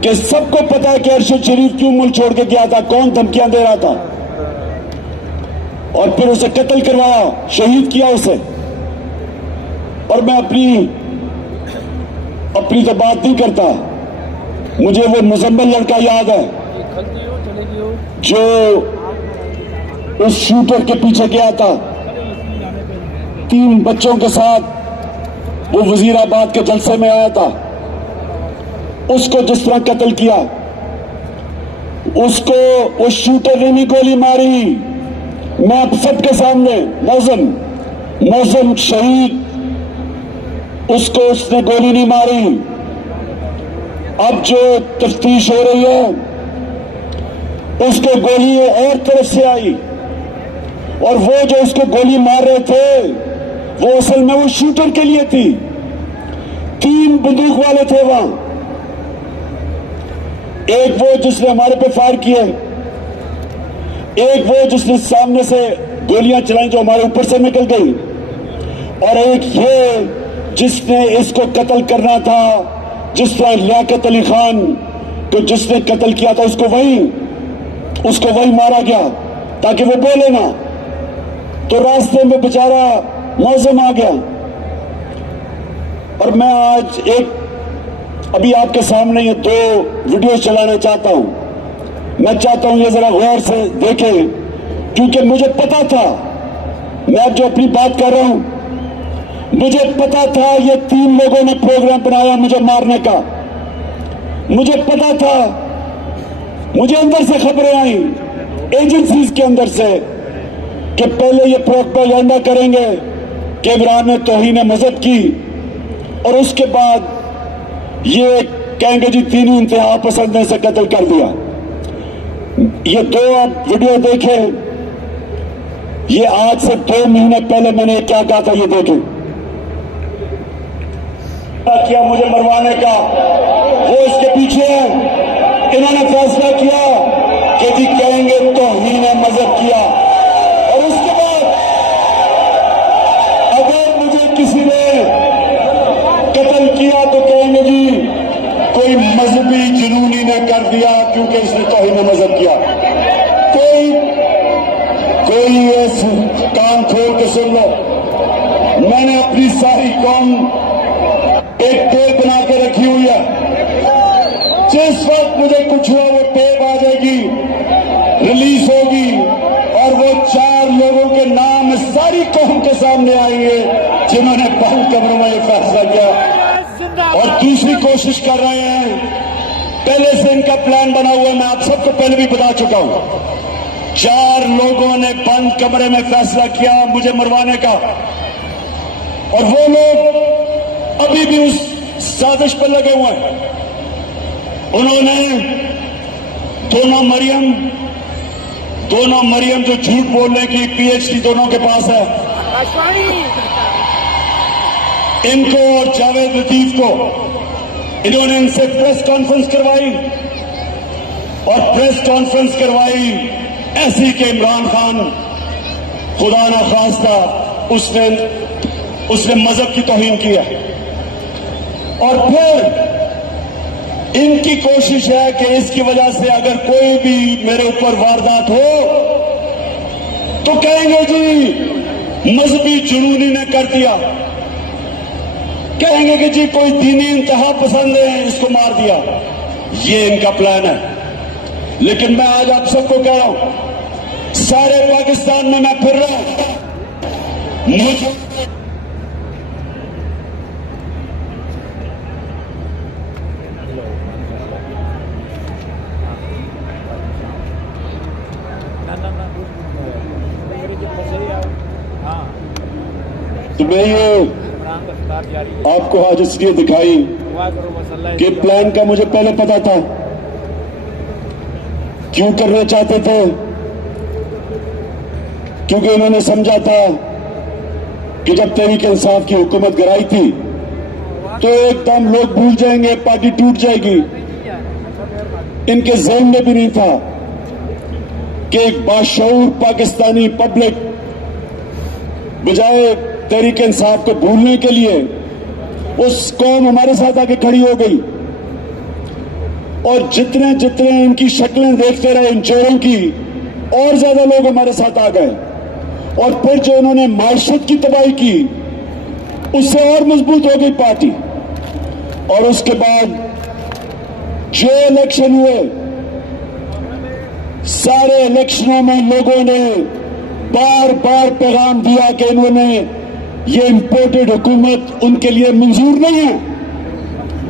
कि सबको पता है कि अरशद शरीफ क्यों मुल्क छोड़ के गया था, कौन धमकियां दे रहा था, और फिर उसे कत्ल करवाया, शहीद किया उसे। और मैं अपनी तो बात नहीं करता, मुझे वो मुजम्मिल लड़का याद है जो उस शूटर के पीछे गया था 3 बच्चों के साथ, वो वजीराबाद के जलसे में आया था। उसको जिस तरह कत्ल किया, उसको उस शूटर ने भी गोली मारी। मैं आप सबके सामने मौजम शहीद, उसको उसने गोली नहीं मारी। अब जो तफ्तीश हो रही है, उसको गोली और तरफ से आई, और वो जो उसको गोली मार रहे थे वो असल में वो शूटर के लिए थी। 3 बंदूक वाले थे वहां, एक वो जिसने हमारे पे फायर किए, एक वो जिसने सामने से गोलियां चलाई जो हमारे ऊपर से निकल गई, और एक ये जिसने इसको कत्ल करना था जिस तरह लियाकत अली खान को जिसने कत्ल किया था उसको वही मारा गया ताकि वो बोले ना, तो रास्ते में बेचारा मौसम आ गया। और मैं आज अभी आपके सामने ये 2 वीडियो चलाना चाहता हूं। मैं चाहता हूं ये जरा गौर से देखें, क्योंकि मुझे पता था, मैं जो अपनी बात कर रहा हूं, मुझे पता था ये 3 लोगों ने प्रोग्राम बनाया मुझे मारने का। मुझे पता था, मुझे अंदर से खबरें आई, एजेंसीज के अंदर से, कि पहले ये प्रोपेगेंडा करेंगे कि इमरान ने तौहीन मजहब की, और उसके बाद ये कहेंगे जी तीनों इंतहा पसंद ने से कत्ल कर दिया। ये 2 आप वीडियो देखें, ये आज से 2 महीने पहले मैंने क्या कहा था, ये देखें। किया मुझे मरवाने का, वो इसके पीछे है। इन्होंने फैसला किया कि जी कहेंगे तौहीन मजहब किया, और उसके बाद अगर मुझे किसी ने कत्ल किया तो कहेंगे जी कोई मजहबी जुनूनी ने कर दिया क्योंकि इसने तौहीन मजहब किया। कोई इस कान खोल के सुन लो, मैंने अपनी सारी कौम एक टेप बना के रखी हुई है। जिस वक्त मुझे कुछ हुआ वो टेप आ जाएगी, रिलीज होगी, और वो 4 लोगों के नाम सारी कौम के सामने आएंगे जिन्होंने बंद कमरों में फैसला किया और दूसरी कोशिश कर रहे हैं। पहले से इनका प्लान बना हुआ है, मैं आप सबको पहले भी बता चुका हूं। 4 लोगों ने बंद कमरे में फैसला किया मुझे मरवाने का, और वो लोग अभी भी उस साजिश पर लगे हुए हैं। उन्होंने दोनों मरियम जो झूठ बोलने की पीएचडी दोनों के पास है, इनको और जावेद लतीफ को, इन्होंने इनसे प्रेस कॉन्फ्रेंस करवाई, और प्रेस कॉन्फ्रेंस करवाई ऐसी कि इमरान खान खुदा ना खास्ता उसने मजहब की तौहीन किया। और फिर इनकी कोशिश है कि इसकी वजह से अगर कोई भी मेरे ऊपर वारदात हो तो कहेंगे जी मजहबी जुनूनी ने कर दिया, कहेंगे कि जी कोई दीनी इंतहा पसंद है इसको मार दिया। ये इनका प्लान है। लेकिन मैं आज आप सबको कह रहा हूं, सारे पाकिस्तान में मैं फिर रहा हूं, मुझे तो मैं ये आपको आज इसलिए दिखाई कि प्लान का मुझे पहले पता था। क्यों करना चाहते थे? क्योंकि उन्होंने समझा था कि जब तहरीक इंसाफ की हुकूमत गिराई थी तो एकदम लोग भूल जाएंगे, पार्टी टूट जाएगी। इनके ज़हन में भी नहीं था कि एक बाशऊर पाकिस्तानी पब्लिक बजाय तहरीक इंसाफ को भूलने के लिए उस कौम हमारे साथ आके खड़ी हो गई। और जितने जितने इनकी शक्लें देखते रहे इन चोरों की, और ज्यादा लोग हमारे साथ आ गए। और फिर जो इन्होंने माशरत की तबाही की, उससे और मजबूत हो गई पार्टी। और उसके बाद जो इलेक्शन हुए, सारे इलेक्शनों में लोगों ने बार बार पैगाम दिया कि इन्होंने ये इंपोर्टेड हुकूमत उनके लिए मंजूर नहीं है।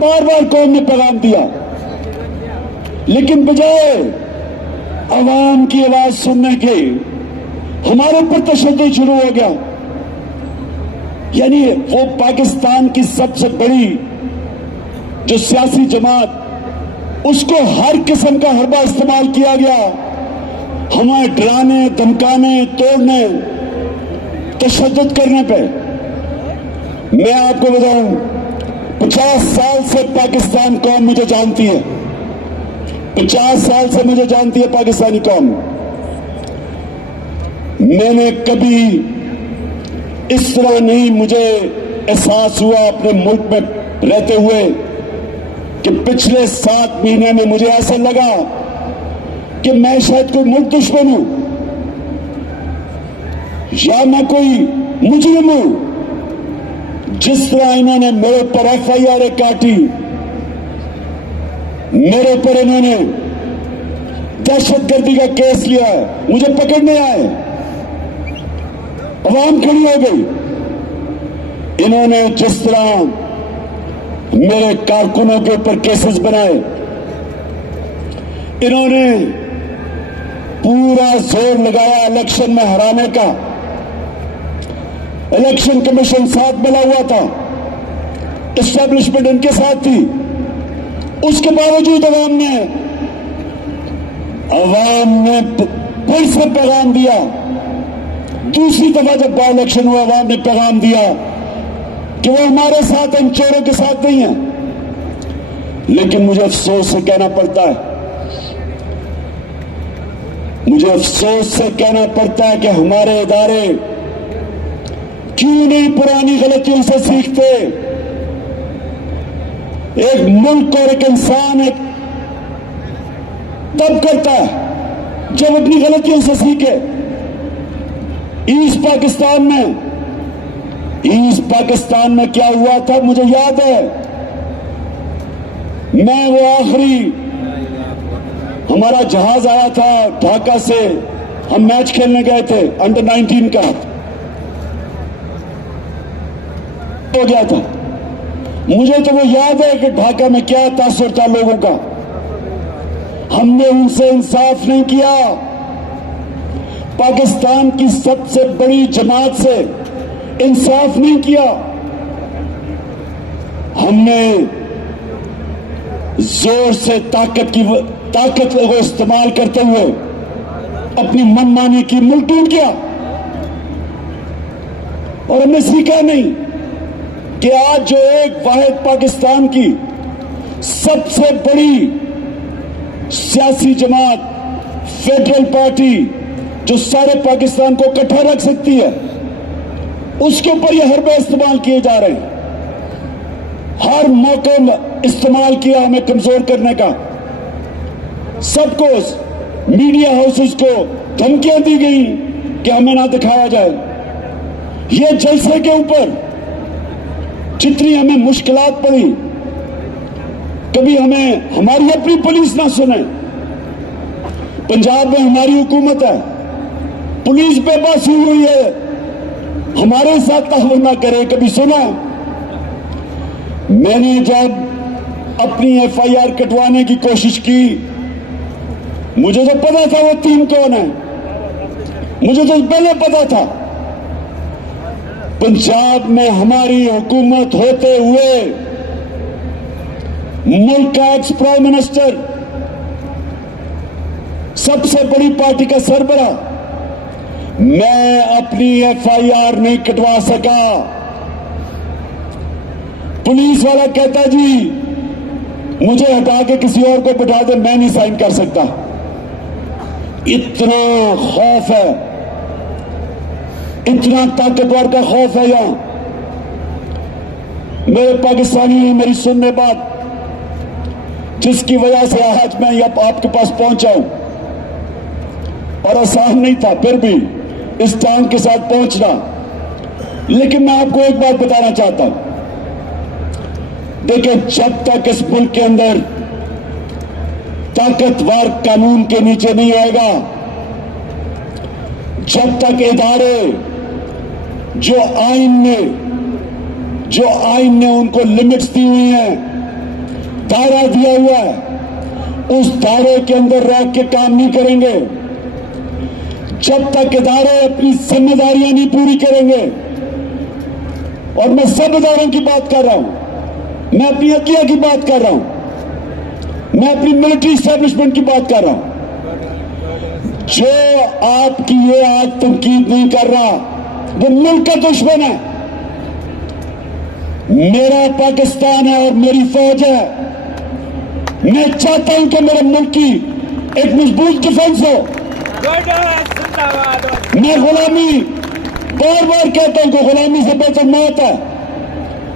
बार बार कौम ने पैगाम दिया, लेकिन बजाय अवाम की आवाज सुनने के हमारे ऊपर तशद्दुद शुरू हो गया। यानी वो पाकिस्तान की सबसे बड़ी जो सियासी जमात, उसको हर किस्म का हरबा इस्तेमाल किया गया, हमें डराने, धमकाने, तोड़ने, तशद्दुद करने पे। मैं आपको बताऊं, 50 साल से पाकिस्तान कौम मुझे जानती है, 50 साल से मुझे जानती है पाकिस्तानी कौम। मैंने कभी इस तरह नहीं मुझे एहसास हुआ अपने मुल्क में रहते हुए कि पिछले 7 महीने में मुझे ऐसा लगा कि मैं शायद कोई मुल्क दुश्मन हूं या मैं कोई मुजरिम हूं। जिस तरह इन्होंने मेरे ऊपर FIR काटी, मेरे ऊपर इन्होंने दहशतगर्दी का केस लिया है, मुझे पकड़ने आए, अवाम खड़ी हो गई। इन्होंने जिस तरह मेरे कारकुनों के ऊपर केसेस बनाए, इन्होंने पूरा जोर लगाया इलेक्शन में हराने का। इलेक्शन कमीशन साथ मिला हुआ था, एस्टेब्लिशमेंट इनके साथ थी, उसके बावजूद अवाम ने फिर से पैगाम दिया। दूसरी दफा जब बाई इलेक्शन हुआ, अवाम ने पैगाम दिया कि वो हमारे साथ, इन चोरों के साथ नहीं है। लेकिन मुझे अफसोस से कहना पड़ता है, मुझे अफसोस से कहना पड़ता है कि हमारे इदारे क्यों नहीं पुरानी गलतियों से सीखते। एक मुल्क और एक इंसान एक तब करता है जब अपनी गलतियों से सीखे। ईस्ट पाकिस्तान में क्या हुआ था मुझे याद है। मैं वो आखिरी हमारा जहाज आया था ढाका से, हम मैच खेलने गए थे अंडर 19 का, हो गया था। मुझे तो वो याद है कि ढाका में क्या तासुर था लोगों का। हमने उनसे इंसाफ नहीं किया। पाकिस्तान की सबसे बड़ी जमात से इंसाफ नहीं किया। हमने जोर से ताकत को इस्तेमाल करते हुए अपनी मनमानी की, मुल्क टूट गया। और हमने सीखा नहीं कि आज जो एक वाहिद पाकिस्तान की सबसे बड़ी सियासी जमात, फेडरल पार्टी, जो सारे पाकिस्तान को इकट्ठा रख सकती है, उसके ऊपर ये हरबे इस्तेमाल किए जा रहे हैं। हर मौका इस्तेमाल किया हमें कमजोर करने का। सबको, मीडिया हाउसेस को धमकियां दी गई कि हमें ना दिखाया जाए। ये जलसे के ऊपर जितनी हमें मुश्किलात पड़ी, कभी हमें हमारी अपनी पुलिस ना सुने। पंजाब में हमारी हुकूमत है, पुलिस बेबसी हुई है, हमारे साथ ताउन ना करे, कभी सुना? मैंने जब अपनी FIR कटवाने की कोशिश की, मुझे तो पता था वो टीम कौन है, मुझे तो पहले पता था। पंजाब में हमारी हुकूमत होते हुए मुल्क का एक्स प्राइम मिनिस्टर, सबसे बड़ी पार्टी का सरबरा, मैं अपनी FIR नहीं कटवा सका। पुलिस वाला कहता जी मुझे हटा के किसी और को बिठा दे, मैं नहीं साइन कर सकता। इतना खौफ है, इतना ताकतवर का खौफ है यहां। मेरे पाकिस्तानी मेरी सुनने बात, जिसकी वजह से आज मैं आपके पास पहुंचा हूं, और आसान नहीं था फिर भी इस टांग के साथ पहुंचना। लेकिन मैं आपको एक बात बताना चाहता हूं, देखिए, जब तक इस मुल्क के अंदर ताकतवर कानून के नीचे नहीं आएगा, जब तक इदारे जो आईन ने उनको लिमिट्स दी हुई हैं, दायरा दिया हुआ है, उस दायरे के अंदर रह के काम नहीं करेंगे, जब तक इदारे अपनी जिम्मेदारियां नहीं पूरी करेंगे, और मैं सब इदारों की बात कर रहा हूं, मैं अपनी अदलिया की बात कर रहा हूं, मैं अपनी मिलिट्री एस्टेब्लिशमेंट की बात कर रहा हूं, जो आपकी ये आज तनकीद नहीं कर रहा वो मुल्क का दुश्मन है। मेरा पाकिस्तान है और मेरी फौज है। मैं चाहता हूं कि मेरे मुल्क की एक मजबूत डिफेंस हो। मैं गुलामी, बार बार कहता हूं कि गुलामी से बेहतर मौत है।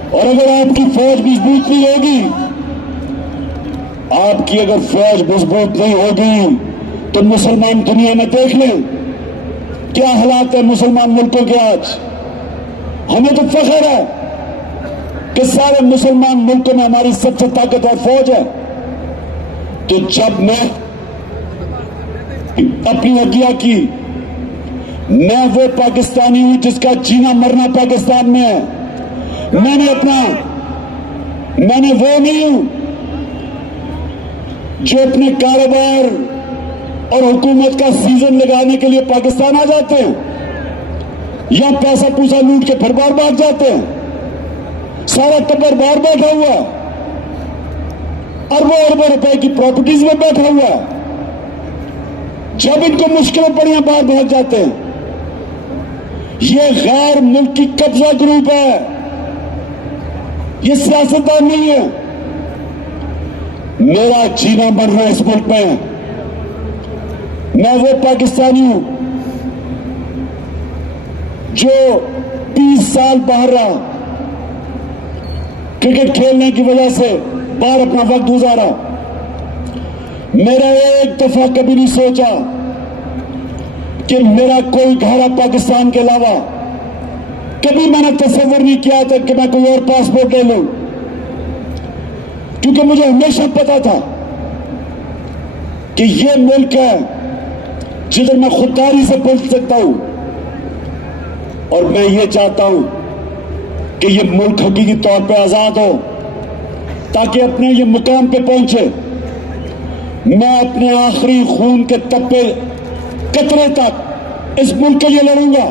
और अगर आपकी फौज मजबूत नहीं होगी आपकी अगर फौज मजबूत नहीं होगी तो मुसलमान दुनिया में देख लें क्या हालात है मुसलमान मुल्कों के आज। हमें तो फख्र है कि सारे मुसलमान मुल्कों में हमारी सबसे ताकतवर फौज है। तो जब मैं अपनी हत्या की, मैं वो पाकिस्तानी हूं जिसका जीना मरना पाकिस्तान में है। मैंने वो नहीं हूं जो अपने कारोबार और हुकूमत का सीजन लगाने के लिए पाकिस्तान आ जाते हैं या पैसा पूसा लूट के फिर बार भाग जाते हैं। सारा टब्बर बाहर बैठा हुआ है, अरबों अरबों रुपए की प्रॉपर्टीज में बैठा हुआ है। जब इनको मुश्किलें पड़ियां बाहर भाग जाते हैं। ये गैर मुल्की कब्जा ग्रुप है, ये सियासतदान नहीं है। मेरा जीना मरना इस मुल्क में है। मैं वो पाकिस्तानी हूं जो 20 साल बाहर रहा, क्रिकेट खेलने की वजह से बाहर अपना वक्त गुजारा। मेरा एक दफा कभी नहीं सोचा कि मेरा कोई घर है पाकिस्तान के अलावा। कभी मैंने तस्वीर नहीं किया था कि मैं कोई और पासपोर्ट ले लूं, क्योंकि मुझे हमेशा पता था कि ये मुल्क है जिधर मैं खुददारी से बोल सकता हूं। और मैं ये चाहता हूं कि ये मुल्क हकीकी तौर पे आजाद हो ताकि अपने ये मुकाम पे पहुंचे। मैं अपने आखिरी खून के तप्पे कतरे तक इस मुल्क के लिए लड़ूंगा।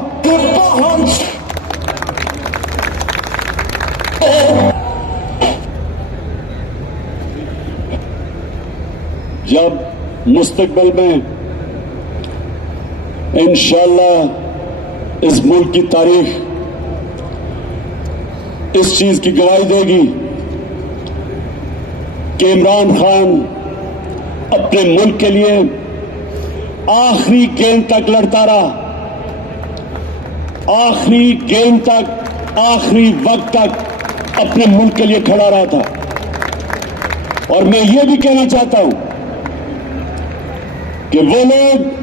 जब मुस्तकबिल में इंशाअल्लाह इस मुल्क की तारीख इस चीज की गवाही देगी कि इमरान खान अपने मुल्क के लिए आखिरी गेंद तक लड़ता रहा, आखिरी गेंद तक, आखिरी वक्त तक अपने मुल्क के लिए खड़ा रहा था। और मैं ये भी कहना चाहता हूं कि वो लोग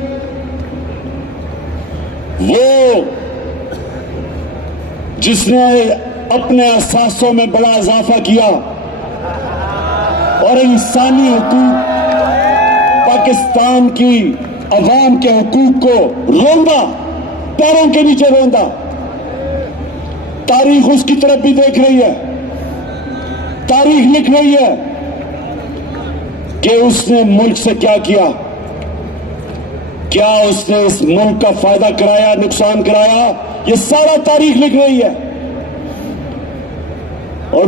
जिसने अपने अहसासों में बड़ा इजाफा किया और इंसानी हुकूक, पाकिस्तान की अवाम के हुकूक को रोंदा, पैरों के नीचे रोंदा। तारीख उसकी तरफ भी देख रही है, तारीख लिख रही है कि उसने मुल्क से क्या किया, क्या उसने इस मुल्क का फायदा कराया, नुकसान कराया, ये सारा तारीख लिख रही है। और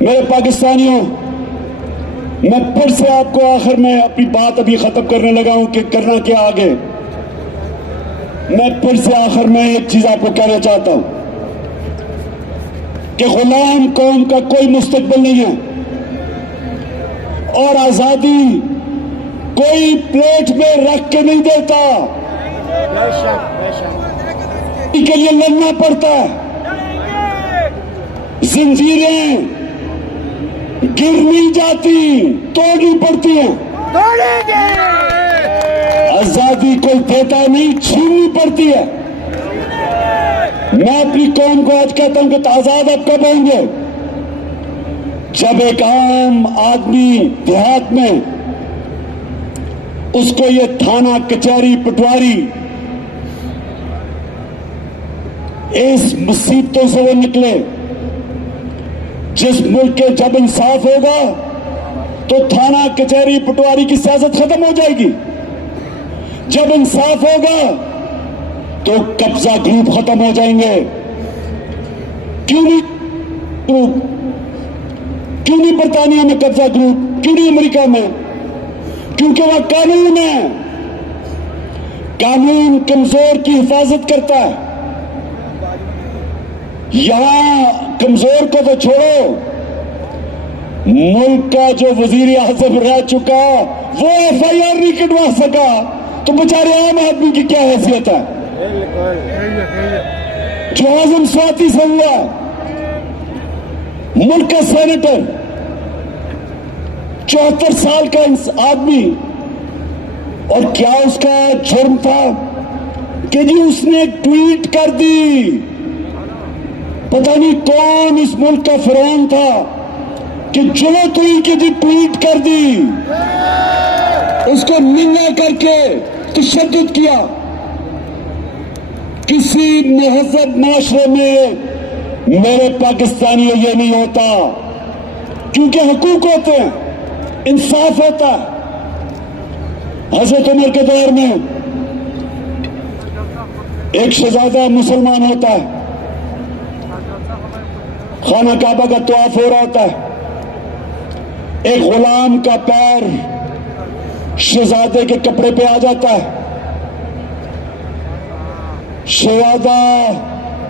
मेरे पाकिस्तानियों, मैं फिर से आपको आखिर में अपनी बात अभी खत्म करने लगा हूं कि करना क्या आगे। मैं फिर से आखिर में एक चीज आपको कहना चाहता हूं कि गुलाम कौम का कोई मुस्तकबिल नहीं है और आजादी कोई प्लेट में रख के नहीं देता, के लिए लड़ना पड़ता है। जंजीरें गिर नहीं जाती, तोड़नी पड़ती हैं। आजादी कोई देता नहीं, छीननी पड़ती है। मैं अपनी कौम को आज कहता हूं कि आजाद अब कब होंगे? जब एक आम आदमी देहात में उसको ये थाना कचहरी पटवारी इस मुसीबतों से वो निकले। जिस मुल्क के जब इंसाफ होगा तो थाना कचहरी पटवारी की सियासत खत्म हो जाएगी। जब इंसाफ होगा तो कब्जा ग्रुप खत्म हो जाएंगे। क्यों नहीं ग्रुप? क्यों नहीं बरतानिया में कब्जा ग्रुप? क्यों नहीं अमेरिका में? क्योंकि वह कानून है। कानून कमजोर की हिफाजत करता है। यहां कमजोर को तो छोड़ो, मुल्क का जो वजीर आजम रह चुका वो FIR नहीं कटवा सका तो बेचारे आम आदमी की क्या हैसियत है? जो आजम स्वाति से हुआ, मुल्क का सेनेटर 74 साल का आदमी, और क्या उसका जुर्म था कि जी उसने ट्वीट कर दी। पता नहीं कौन इस मुल्क का फिरौन था कि जुलत हुई कि जी ट्वीट कर दी, उसको निंदा करके तशद्दुद किया। किसी महज़ब माशरे में मेरे पाकिस्तानियों ये नहीं होता, क्योंकि हुकूक होते हैं, इंसाफ होता है। हज़रत उमर के दौर में एक शहजादा मुसलमान होता है, खाना काबा का तवाफ हो रहा होता है, एक गुलाम का पैर शहजादे के कपड़े पे आ जाता है। शहजादा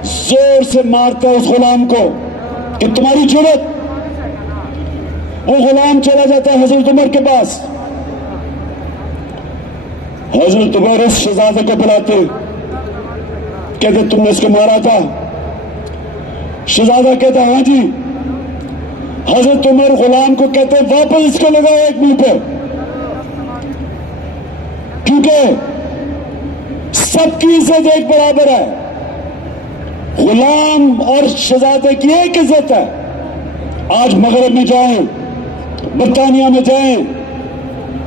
जोर से मारता है उस गुलाम को कि तुम्हारी जुर्रत। वो गुलाम चला जाता है हजरत उमर के पास। हजरत उमर उस शहजादे को बुलाते, कहते तुमने इसको मारा था? शहजादा कहता हाँ जी। हजरत उमर गुलाम को कहते वापस इसको लगाओ एक मुंह पे, क्योंकि सबकी इज्जत एक बराबर है। गुलाम और शहजादे की एक इज्जत है। आज मगरब में जाएं, बरतानिया में जाएं,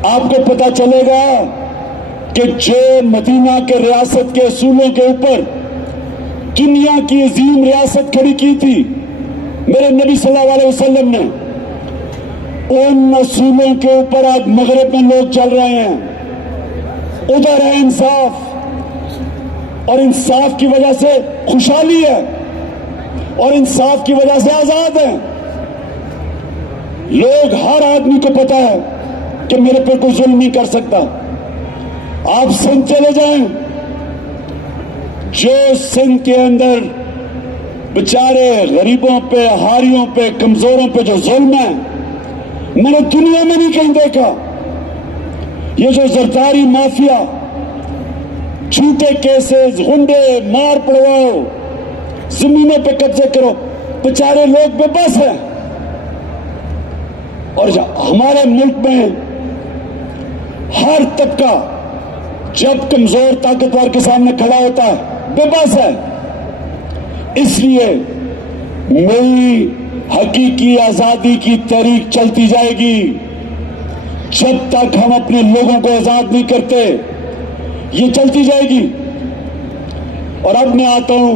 आपको पता चलेगा कि जो मदीना के रियासत के असूलों के ऊपर दुनिया की अजीम रियासत खड़ी की थी मेरे नबी सल्लल्लाहु अलैहि वसल्लम ने, उन असूलों के ऊपर आज मगरब में लोग चल रहे हैं। उधर है इंसाफ, और इंसाफ की वजह से खुशहाली है, और इंसाफ की वजह से आजाद है। लोग, हर आदमी को पता है कि मेरे पर कोई जुल्म नहीं कर सकता। आप सिंध चले जाएं, जो सिंध के अंदर बेचारे गरीबों पे, हारियों पे, कमजोरों पे जो जुल्म है, मैंने दुनिया में नहीं कहीं देखा। ये जो जरदारी माफिया, झूठे केसेस, गुंडे, मार पड़वाओ, जमीनों पे कब्जे करो, बेचारे लोग बेबस हैं। और हमारे मुल्क में हर तबका जब कमजोर ताकतवर के सामने खड़ा होता है बेबस है। इसलिए मेरी हकीकी आजादी की तहरीक चलती जाएगी जब तक हम अपने लोगों को आजाद नहीं करते, ये चलती जाएगी। और अब मैं आता हूं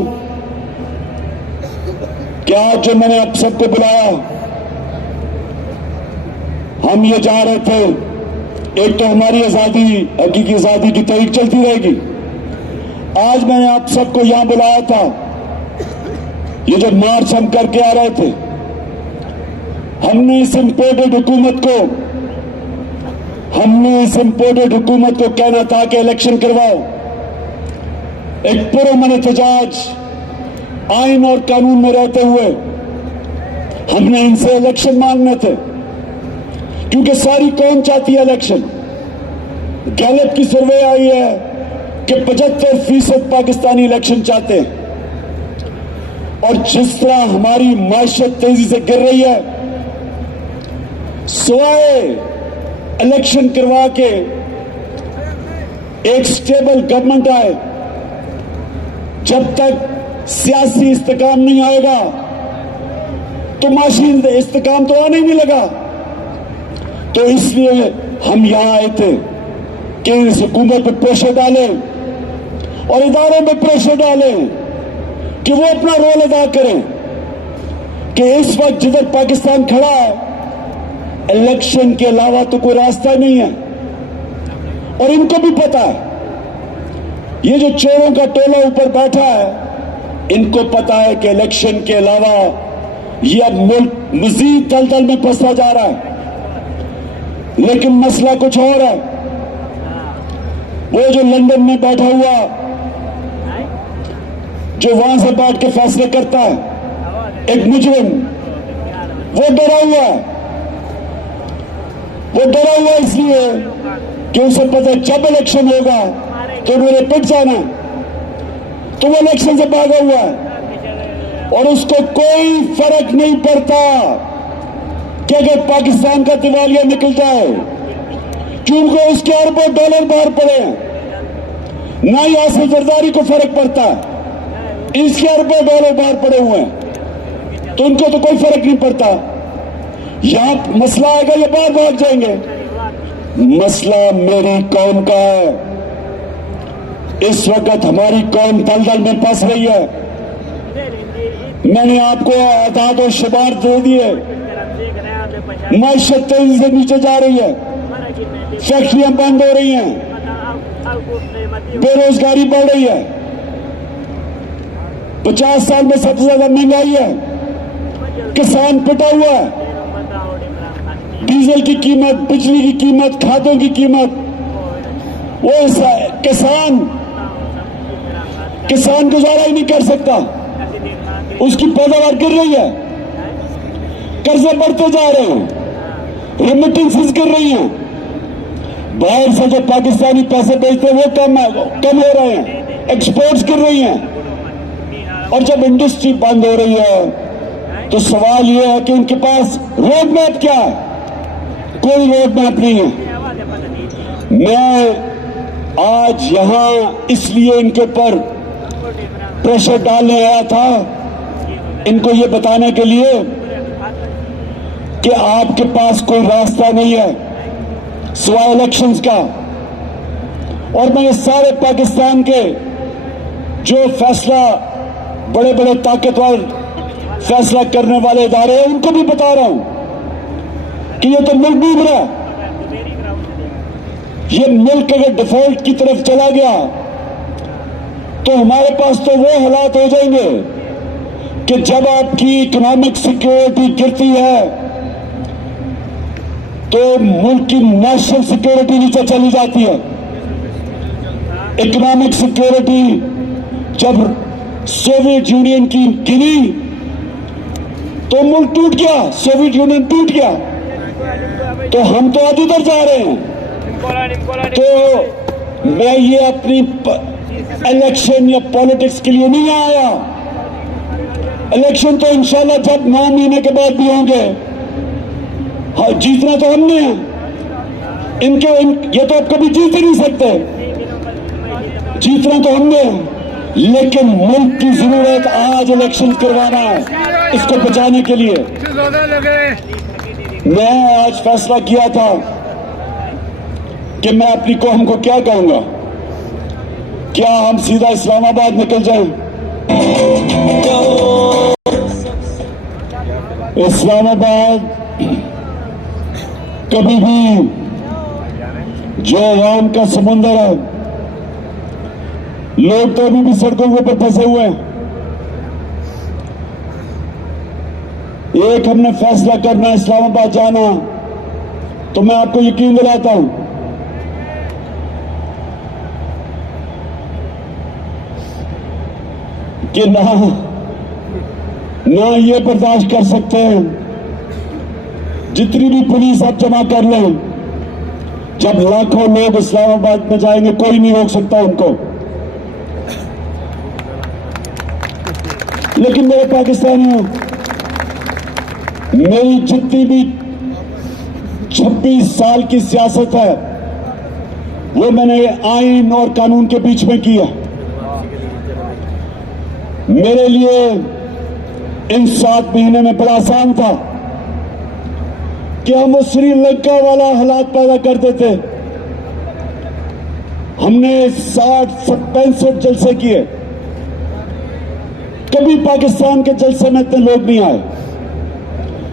कि आज जो मैंने आप सबको बुलाया, हम ये जा रहे थे, एक तो हमारी आजादी, हकीकी आजादी की तहरीक चलती रहेगी। आज मैंने आप सबको यहां बुलाया था, ये जो मार्च हम करके आ रहे थे, हमने इस इंपोर्टेड हुकूमत को कहना था कि इलेक्शन करवाओ। एक पुरअमन एहतजाज आइन और कानून में रहते हुए हमने इनसे इलेक्शन मांगने थे, क्योंकि सारी कौम चाहती है इलेक्शन। गैलेप की सर्वे आई है कि 75% पाकिस्तानी इलेक्शन चाहते हैं। और जिस तरह हमारी माशत तेजी से गिर रही है, सिवाय इलेक्शन करवा के एक स्टेबल गवर्नमेंट आए, जब तक सियासी इस्तेकाम नहीं आएगा तो माशी इस्तेकाम तो आने नहीं लगा। तो इसलिए हम यहां आए थे कि इस हुकूमत पर प्रेशर डालें और इदारों पर प्रेशर डालें कि वो अपना रोल अदा करें कि इस वक्त जिधर पाकिस्तान खड़ा है, इलेक्शन के अलावा तो कोई रास्ता नहीं है। और इनको भी पता है, ये जो चोरों का टोला ऊपर बैठा है, इनको पता है कि इलेक्शन के अलावा ये अब मुल्क मजीद दलदल में फंसता जा रहा है। लेकिन मसला कुछ और है। वो जो लंदन में बैठा हुआ, जो वहां से बैठ के फैसले करता है, एक मुजरिम, वो डरा हुआ है। वो डरा हुआ इसलिए कि उसे पता है जब इलेक्शन होगा तो उन्होंने पिट जाना, तो वो इलेक्शन से भागा हुआ है। और उसको कोई फर्क नहीं पड़ता कि अगर पाकिस्तान का दिवालिया निकल जाए, क्योंकि उसके अरबों डॉलर बाहर पड़े हैं, ना ही आसिफ जरदारी को फर्क पड़ता है, इसके अरबों डॉलर बाहर पड़े हुए हैं, तो उनको तो कोई फर्क नहीं पड़ता। यहां मसला आएगा, ये बाहर भाग जाएंगे। मसला मेरी कौम का है। इस वक्त हमारी कौम दलदल में फंस रही है। मैंने आपको आदाद और शुमार दे दिए। मैशत तेजी से नीचे जा रही है, फैक्ट्रियां बंद हो रही हैं, बेरोजगारी बढ़ रही है, 50 साल में सबसे ज्यादा महंगाई है, किसान पिटा हुआ है, डीजल की कीमत, बिजली की कीमत, खादों की कीमत, वो किसान गुजारा ही नहीं कर सकता, उसकी पैदावार गिर रही है, कर्जे बढ़ते जा रहे हैं, रेमिटेंसेस गिर रही हैं, बाहर से जो पाकिस्तानी पैसे भेजते हैं वो कम हो रहे हैं, एक्सपोर्ट्स गिर रही हैं। और जब इंडस्ट्री बंद हो रही है तो सवाल ये है कि उनके पास रोड मैप क्या है? कोई रोड मैप नहीं है। मैं आज यहां इसलिए इनके ऊपर प्रेशर डालने आया था, इनको ये बताने के लिए कि आपके पास कोई रास्ता नहीं है सिवाय इलेक्शंस का। और मैं सारे पाकिस्तान के जो फैसला, बड़े बड़े ताकतवर फैसला करने वाले इदारे हैं, उनको भी बता रहा हूं कि ये तो मुल्क डूब रहा है। ये मुल्क अगर डिफॉल्ट की तरफ चला गया तो हमारे पास तो वो हालात हो जाएंगे कि जब आपकी इकोनॉमिक सिक्योरिटी गिरती है तो मुल्क की नेशनल सिक्योरिटी नीचे चली जाती है। इकोनॉमिक सिक्योरिटी जब सोवियत यूनियन की गिरी तो मुल्क टूट गया, सोवियत यूनियन टूट गया, तो हम तो आज उधर जा रहे हैं। तो मैं ये अपनी इलेक्शन या पॉलिटिक्स के लिए नहीं आया। इलेक्शन तो इंशाल्लाह जब 9 महीने के बाद भी होंगे। हाँ, जीतना तो हमने है, ये तो अब कभी जीत ही नहीं सकते। जीतना तो हमने है, लेकिन मुल्क की जरूरत आज इलेक्शन करवाना है, इसको बचाने के लिए। मैं आज फैसला किया था कि मैं अपनी कौम को क्या कहूंगा। क्या हम सीधा इस्लामाबाद निकल जाएं? इस्लामाबाद कभी भी जो आवाम का समुंदर है, लोग तो अभी भी सड़कों के ऊपर फंसे हुए हैं। एक हमने फैसला करना इस्लामाबाद जाना, तो मैं आपको यकीन दिलाता हूं कि ना ये बर्दाश्त कर सकते हैं, जितनी भी पुलिस आप जमा कर लें, जब लाखों लोग इस्लामाबाद में जाएंगे कोई नहीं रोक सकता उनको। लेकिन मेरे पाकिस्तानियों, मेरी जितनी भी 26 साल की सियासत है वो मैंने आइन और कानून के बीच में किया। मेरे लिए इन 7 महीने में बड़ा आसान था कि हम वो श्रीलंका वाला हालात पैदा कर देते। हमने 65 जलसे किए, कभी पाकिस्तान के जलसे में इतने लोग नहीं आए,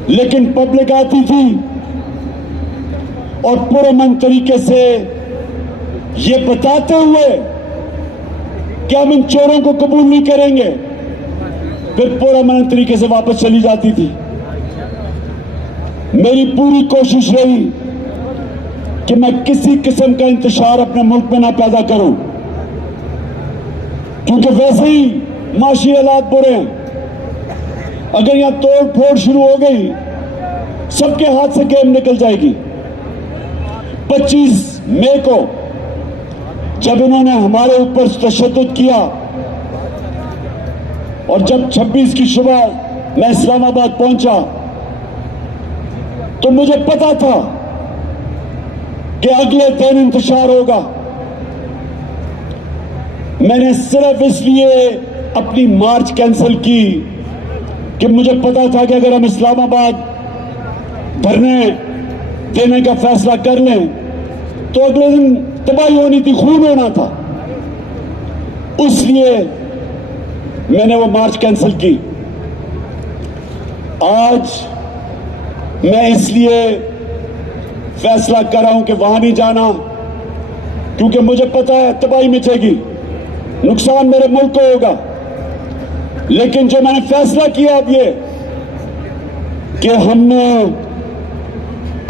लेकिन पब्लिक आती थी और पुरअमन तरीके से ये बताते हुए कि हम इन चोरों को कबूल नहीं करेंगे, फिर पुरअमन तरीके से वापस चली जाती थी। मेरी पूरी कोशिश रही कि मैं किसी किस्म का इंतशार अपने मुल्क में ना पैदा करूं, क्योंकि वैसे ही माशी हालात बुरे हैं। अगर यहां तोड़ फोड़ शुरू हो गई, सबके हाथ से गेम निकल जाएगी। 25 मई को जब इन्होंने हमारे ऊपर तशद्दुद किया और जब 26 की सुबह मैं इस्लामाबाद पहुंचा तो मुझे पता था कि अगले दिन इंतशार होगा। मैंने सिर्फ इसलिए अपनी मार्च कैंसिल की कि मुझे पता था कि अगर हम इस्लामाबाद धरने देने का फैसला कर लें तो अगले दिन तबाही होनी थी, खून होना था। इसलिए मैंने वो मार्च कैंसिल की। आज मैं इसलिए फैसला कर रहा हूं कि वहां नहीं जाना, क्योंकि मुझे पता है तबाही मचेगी, नुकसान मेरे मुल्क को होगा। लेकिन जो मैंने फैसला किया अब ये कि हमने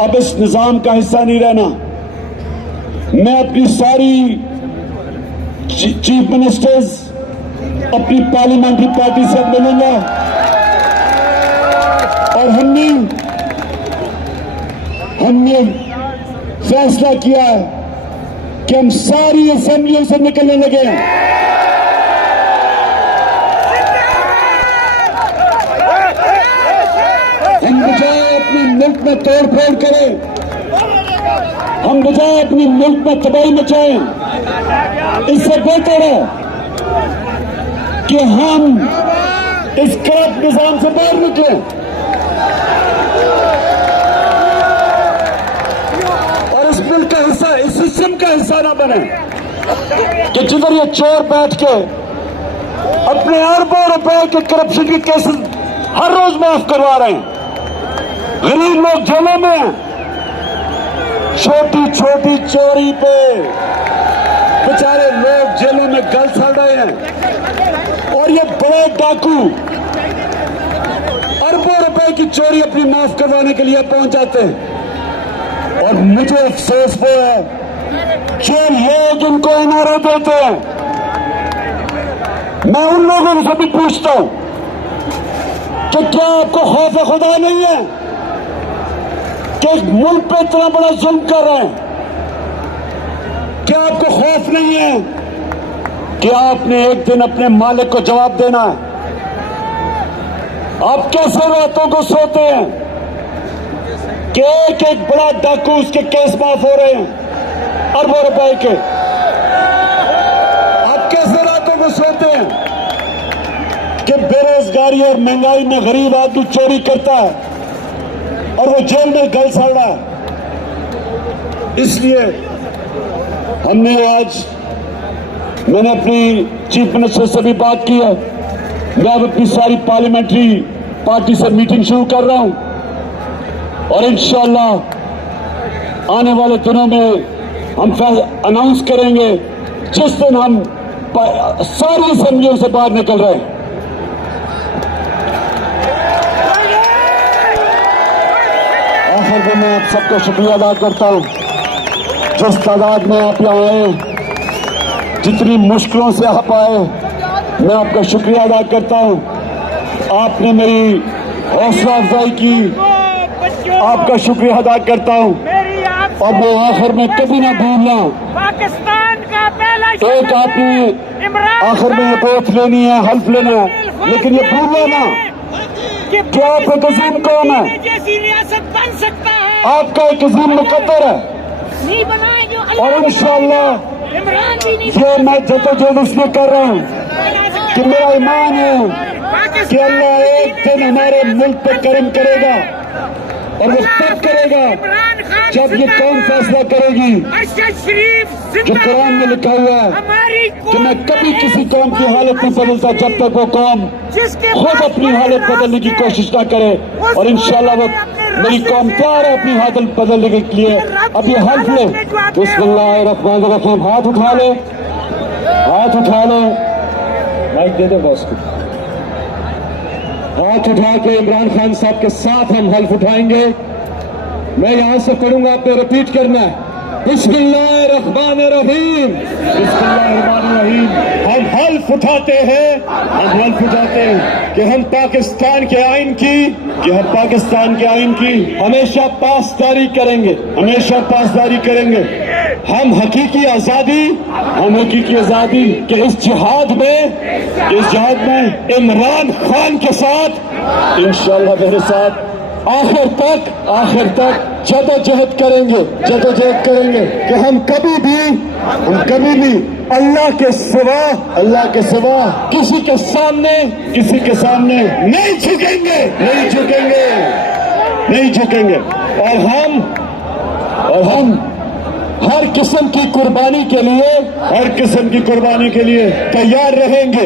अब इस निजाम का हिस्सा नहीं रहना। मैं अपनी सारी चीफ मिनिस्टर्स, अपनी पार्लियामेंट्री पार्टी से मिलूंगा और हमने फैसला किया है कि हम सारी असेंबलियों से निकलने लगे हैं। हम बजाय अपने मुल्क में तोड़ फोड़ करें, हम बजाय अपने मुल्क में तबाही मचाएं, इससे बेहतर है कि हम इस करप्ट निजाम से बाहर निकलें और इस मुल्क का हिस्सा, इस सिस्टम का हिस्सा ना बने कि जिधर ये चोर बैठ के अपने अरबों रुपए के करप्शन के केसेस हर रोज माफ करवा रहे हैं। गरीब लोग जेलों में हैं, छोटी छोटी चोरी पे बेचारे लोग जेलों में गल सड़ रहे हैं और ये बड़े डाकू अरबों रुपए की चोरी अपनी माफ करवाने के लिए पहुंच जाते हैं। और मुझे अफसोस वो है जो लोग इनको इनारे देते हैं। मैं उन लोगों से भी पूछता हूं कि क्या आपको खौफ खुदा नहीं है कि एक मुल्क पे इतना बड़ा जुल्म कर रहे हैं? क्या आपको खौफ नहीं है कि आपने एक दिन अपने मालिक को जवाब देना है? आप कैसे रातों को सोते हैं कि एक एक बड़ा डाकू, उसके केस माफ हो रहे हैं अरबों रुपए के? आप कैसे रातों को सोते हैं कि बेरोजगारी और महंगाई में गरीब आदमी चोरी करता है और वो जेल में गल सड़ रहा है? इसलिए मैंने अपनी चीफ मिनिस्टर से भी बात की है। मैं अब अपनी सारी पार्लियामेंट्री पार्टी से मीटिंग शुरू कर रहा हूं और इंशाअल्लाह आने वाले दिनों में हम अनाउंस करेंगे जिस दिन हम सारी असेंबलियों से बाहर निकल रहे हैं। आखिर में मैं आप सबका शुक्रिया अदा करता हूं, जिस तादाद में आप यहाँ आए, जितनी मुश्किलों से आप आए, मैं आपका शुक्रिया अदा करता हूं। आपने मेरी हौसला अफजाई की, आपका शुक्रिया अदा करता हूं। और मैं आखिर में कभी ना भूलना, पाकिस्तान का पहला एक आपने आखिर में ये वोट लेनी है, हल्फ लेना है, लेकिन ये भूलना ना कि आप एक अजीम कौम है, जैसी रियासत बन सकता है, आपका एक अजीम मुकद्दर है। नहीं बनाए जो और इंशाअल्लाह इमरान भी नहीं ये मैं जद्दोजहद इसलिए कर रहा हूं कि मेरा ईमान है कि अल्लाह एक दिन हमारे मुल्क पर करम करेगा और वो तब करेगा जब ये कौम फैसला करेगी। अरशद शरीफ जो कुरान में लिखा हुआ है कि मैं कभी किसी कौम की हालत नहीं बदलता जब तक वो कौम खुद अपनी हालत बदलने की कोशिश ना करे। और इंशाअल्लाह वो मेरी कौम तैयार है अपनी हालत बदलने के लिए। अब ये हल्फ ले, बिस्मिल्लाहिर्रहमानिर्रहीम, हाथ उठा ले, हाथ उठा ले, माइक दे दे बॉस को। हाथ उठा के इमरान खान साहब के साथ हम हल्फ उठाएंगे। मैं यहां से पढ़ूंगा, आपने रिपीट करना है। बिस्मिल्लाहिर्रहमानिर्रहीम, बिस्मिल्लाहिर्रहमानिर्रहीम। हम हल्फ उठाते हैं, हम हल्फ उठाते हैं कि हम पाकिस्तान के आइन की हमेशा पासदारी करेंगे, हमेशा पासदारी करेंगे। हम हकीकी आजादी के इस जिहाद में इमरान खान के साथ इंशाअल्लाह मेरे साथ आखिर तक जदोजहद करेंगे कि हम कभी भी अल्लाह के सिवा किसी के सामने नहीं झुकेंगे और हम हर किस्म की कुर्बानी के लिए तैयार रहेंगे।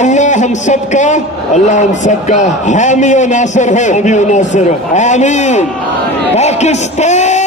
अल्लाह हम सबका हामी और नासिर हो। आमीन। पाकिस्तान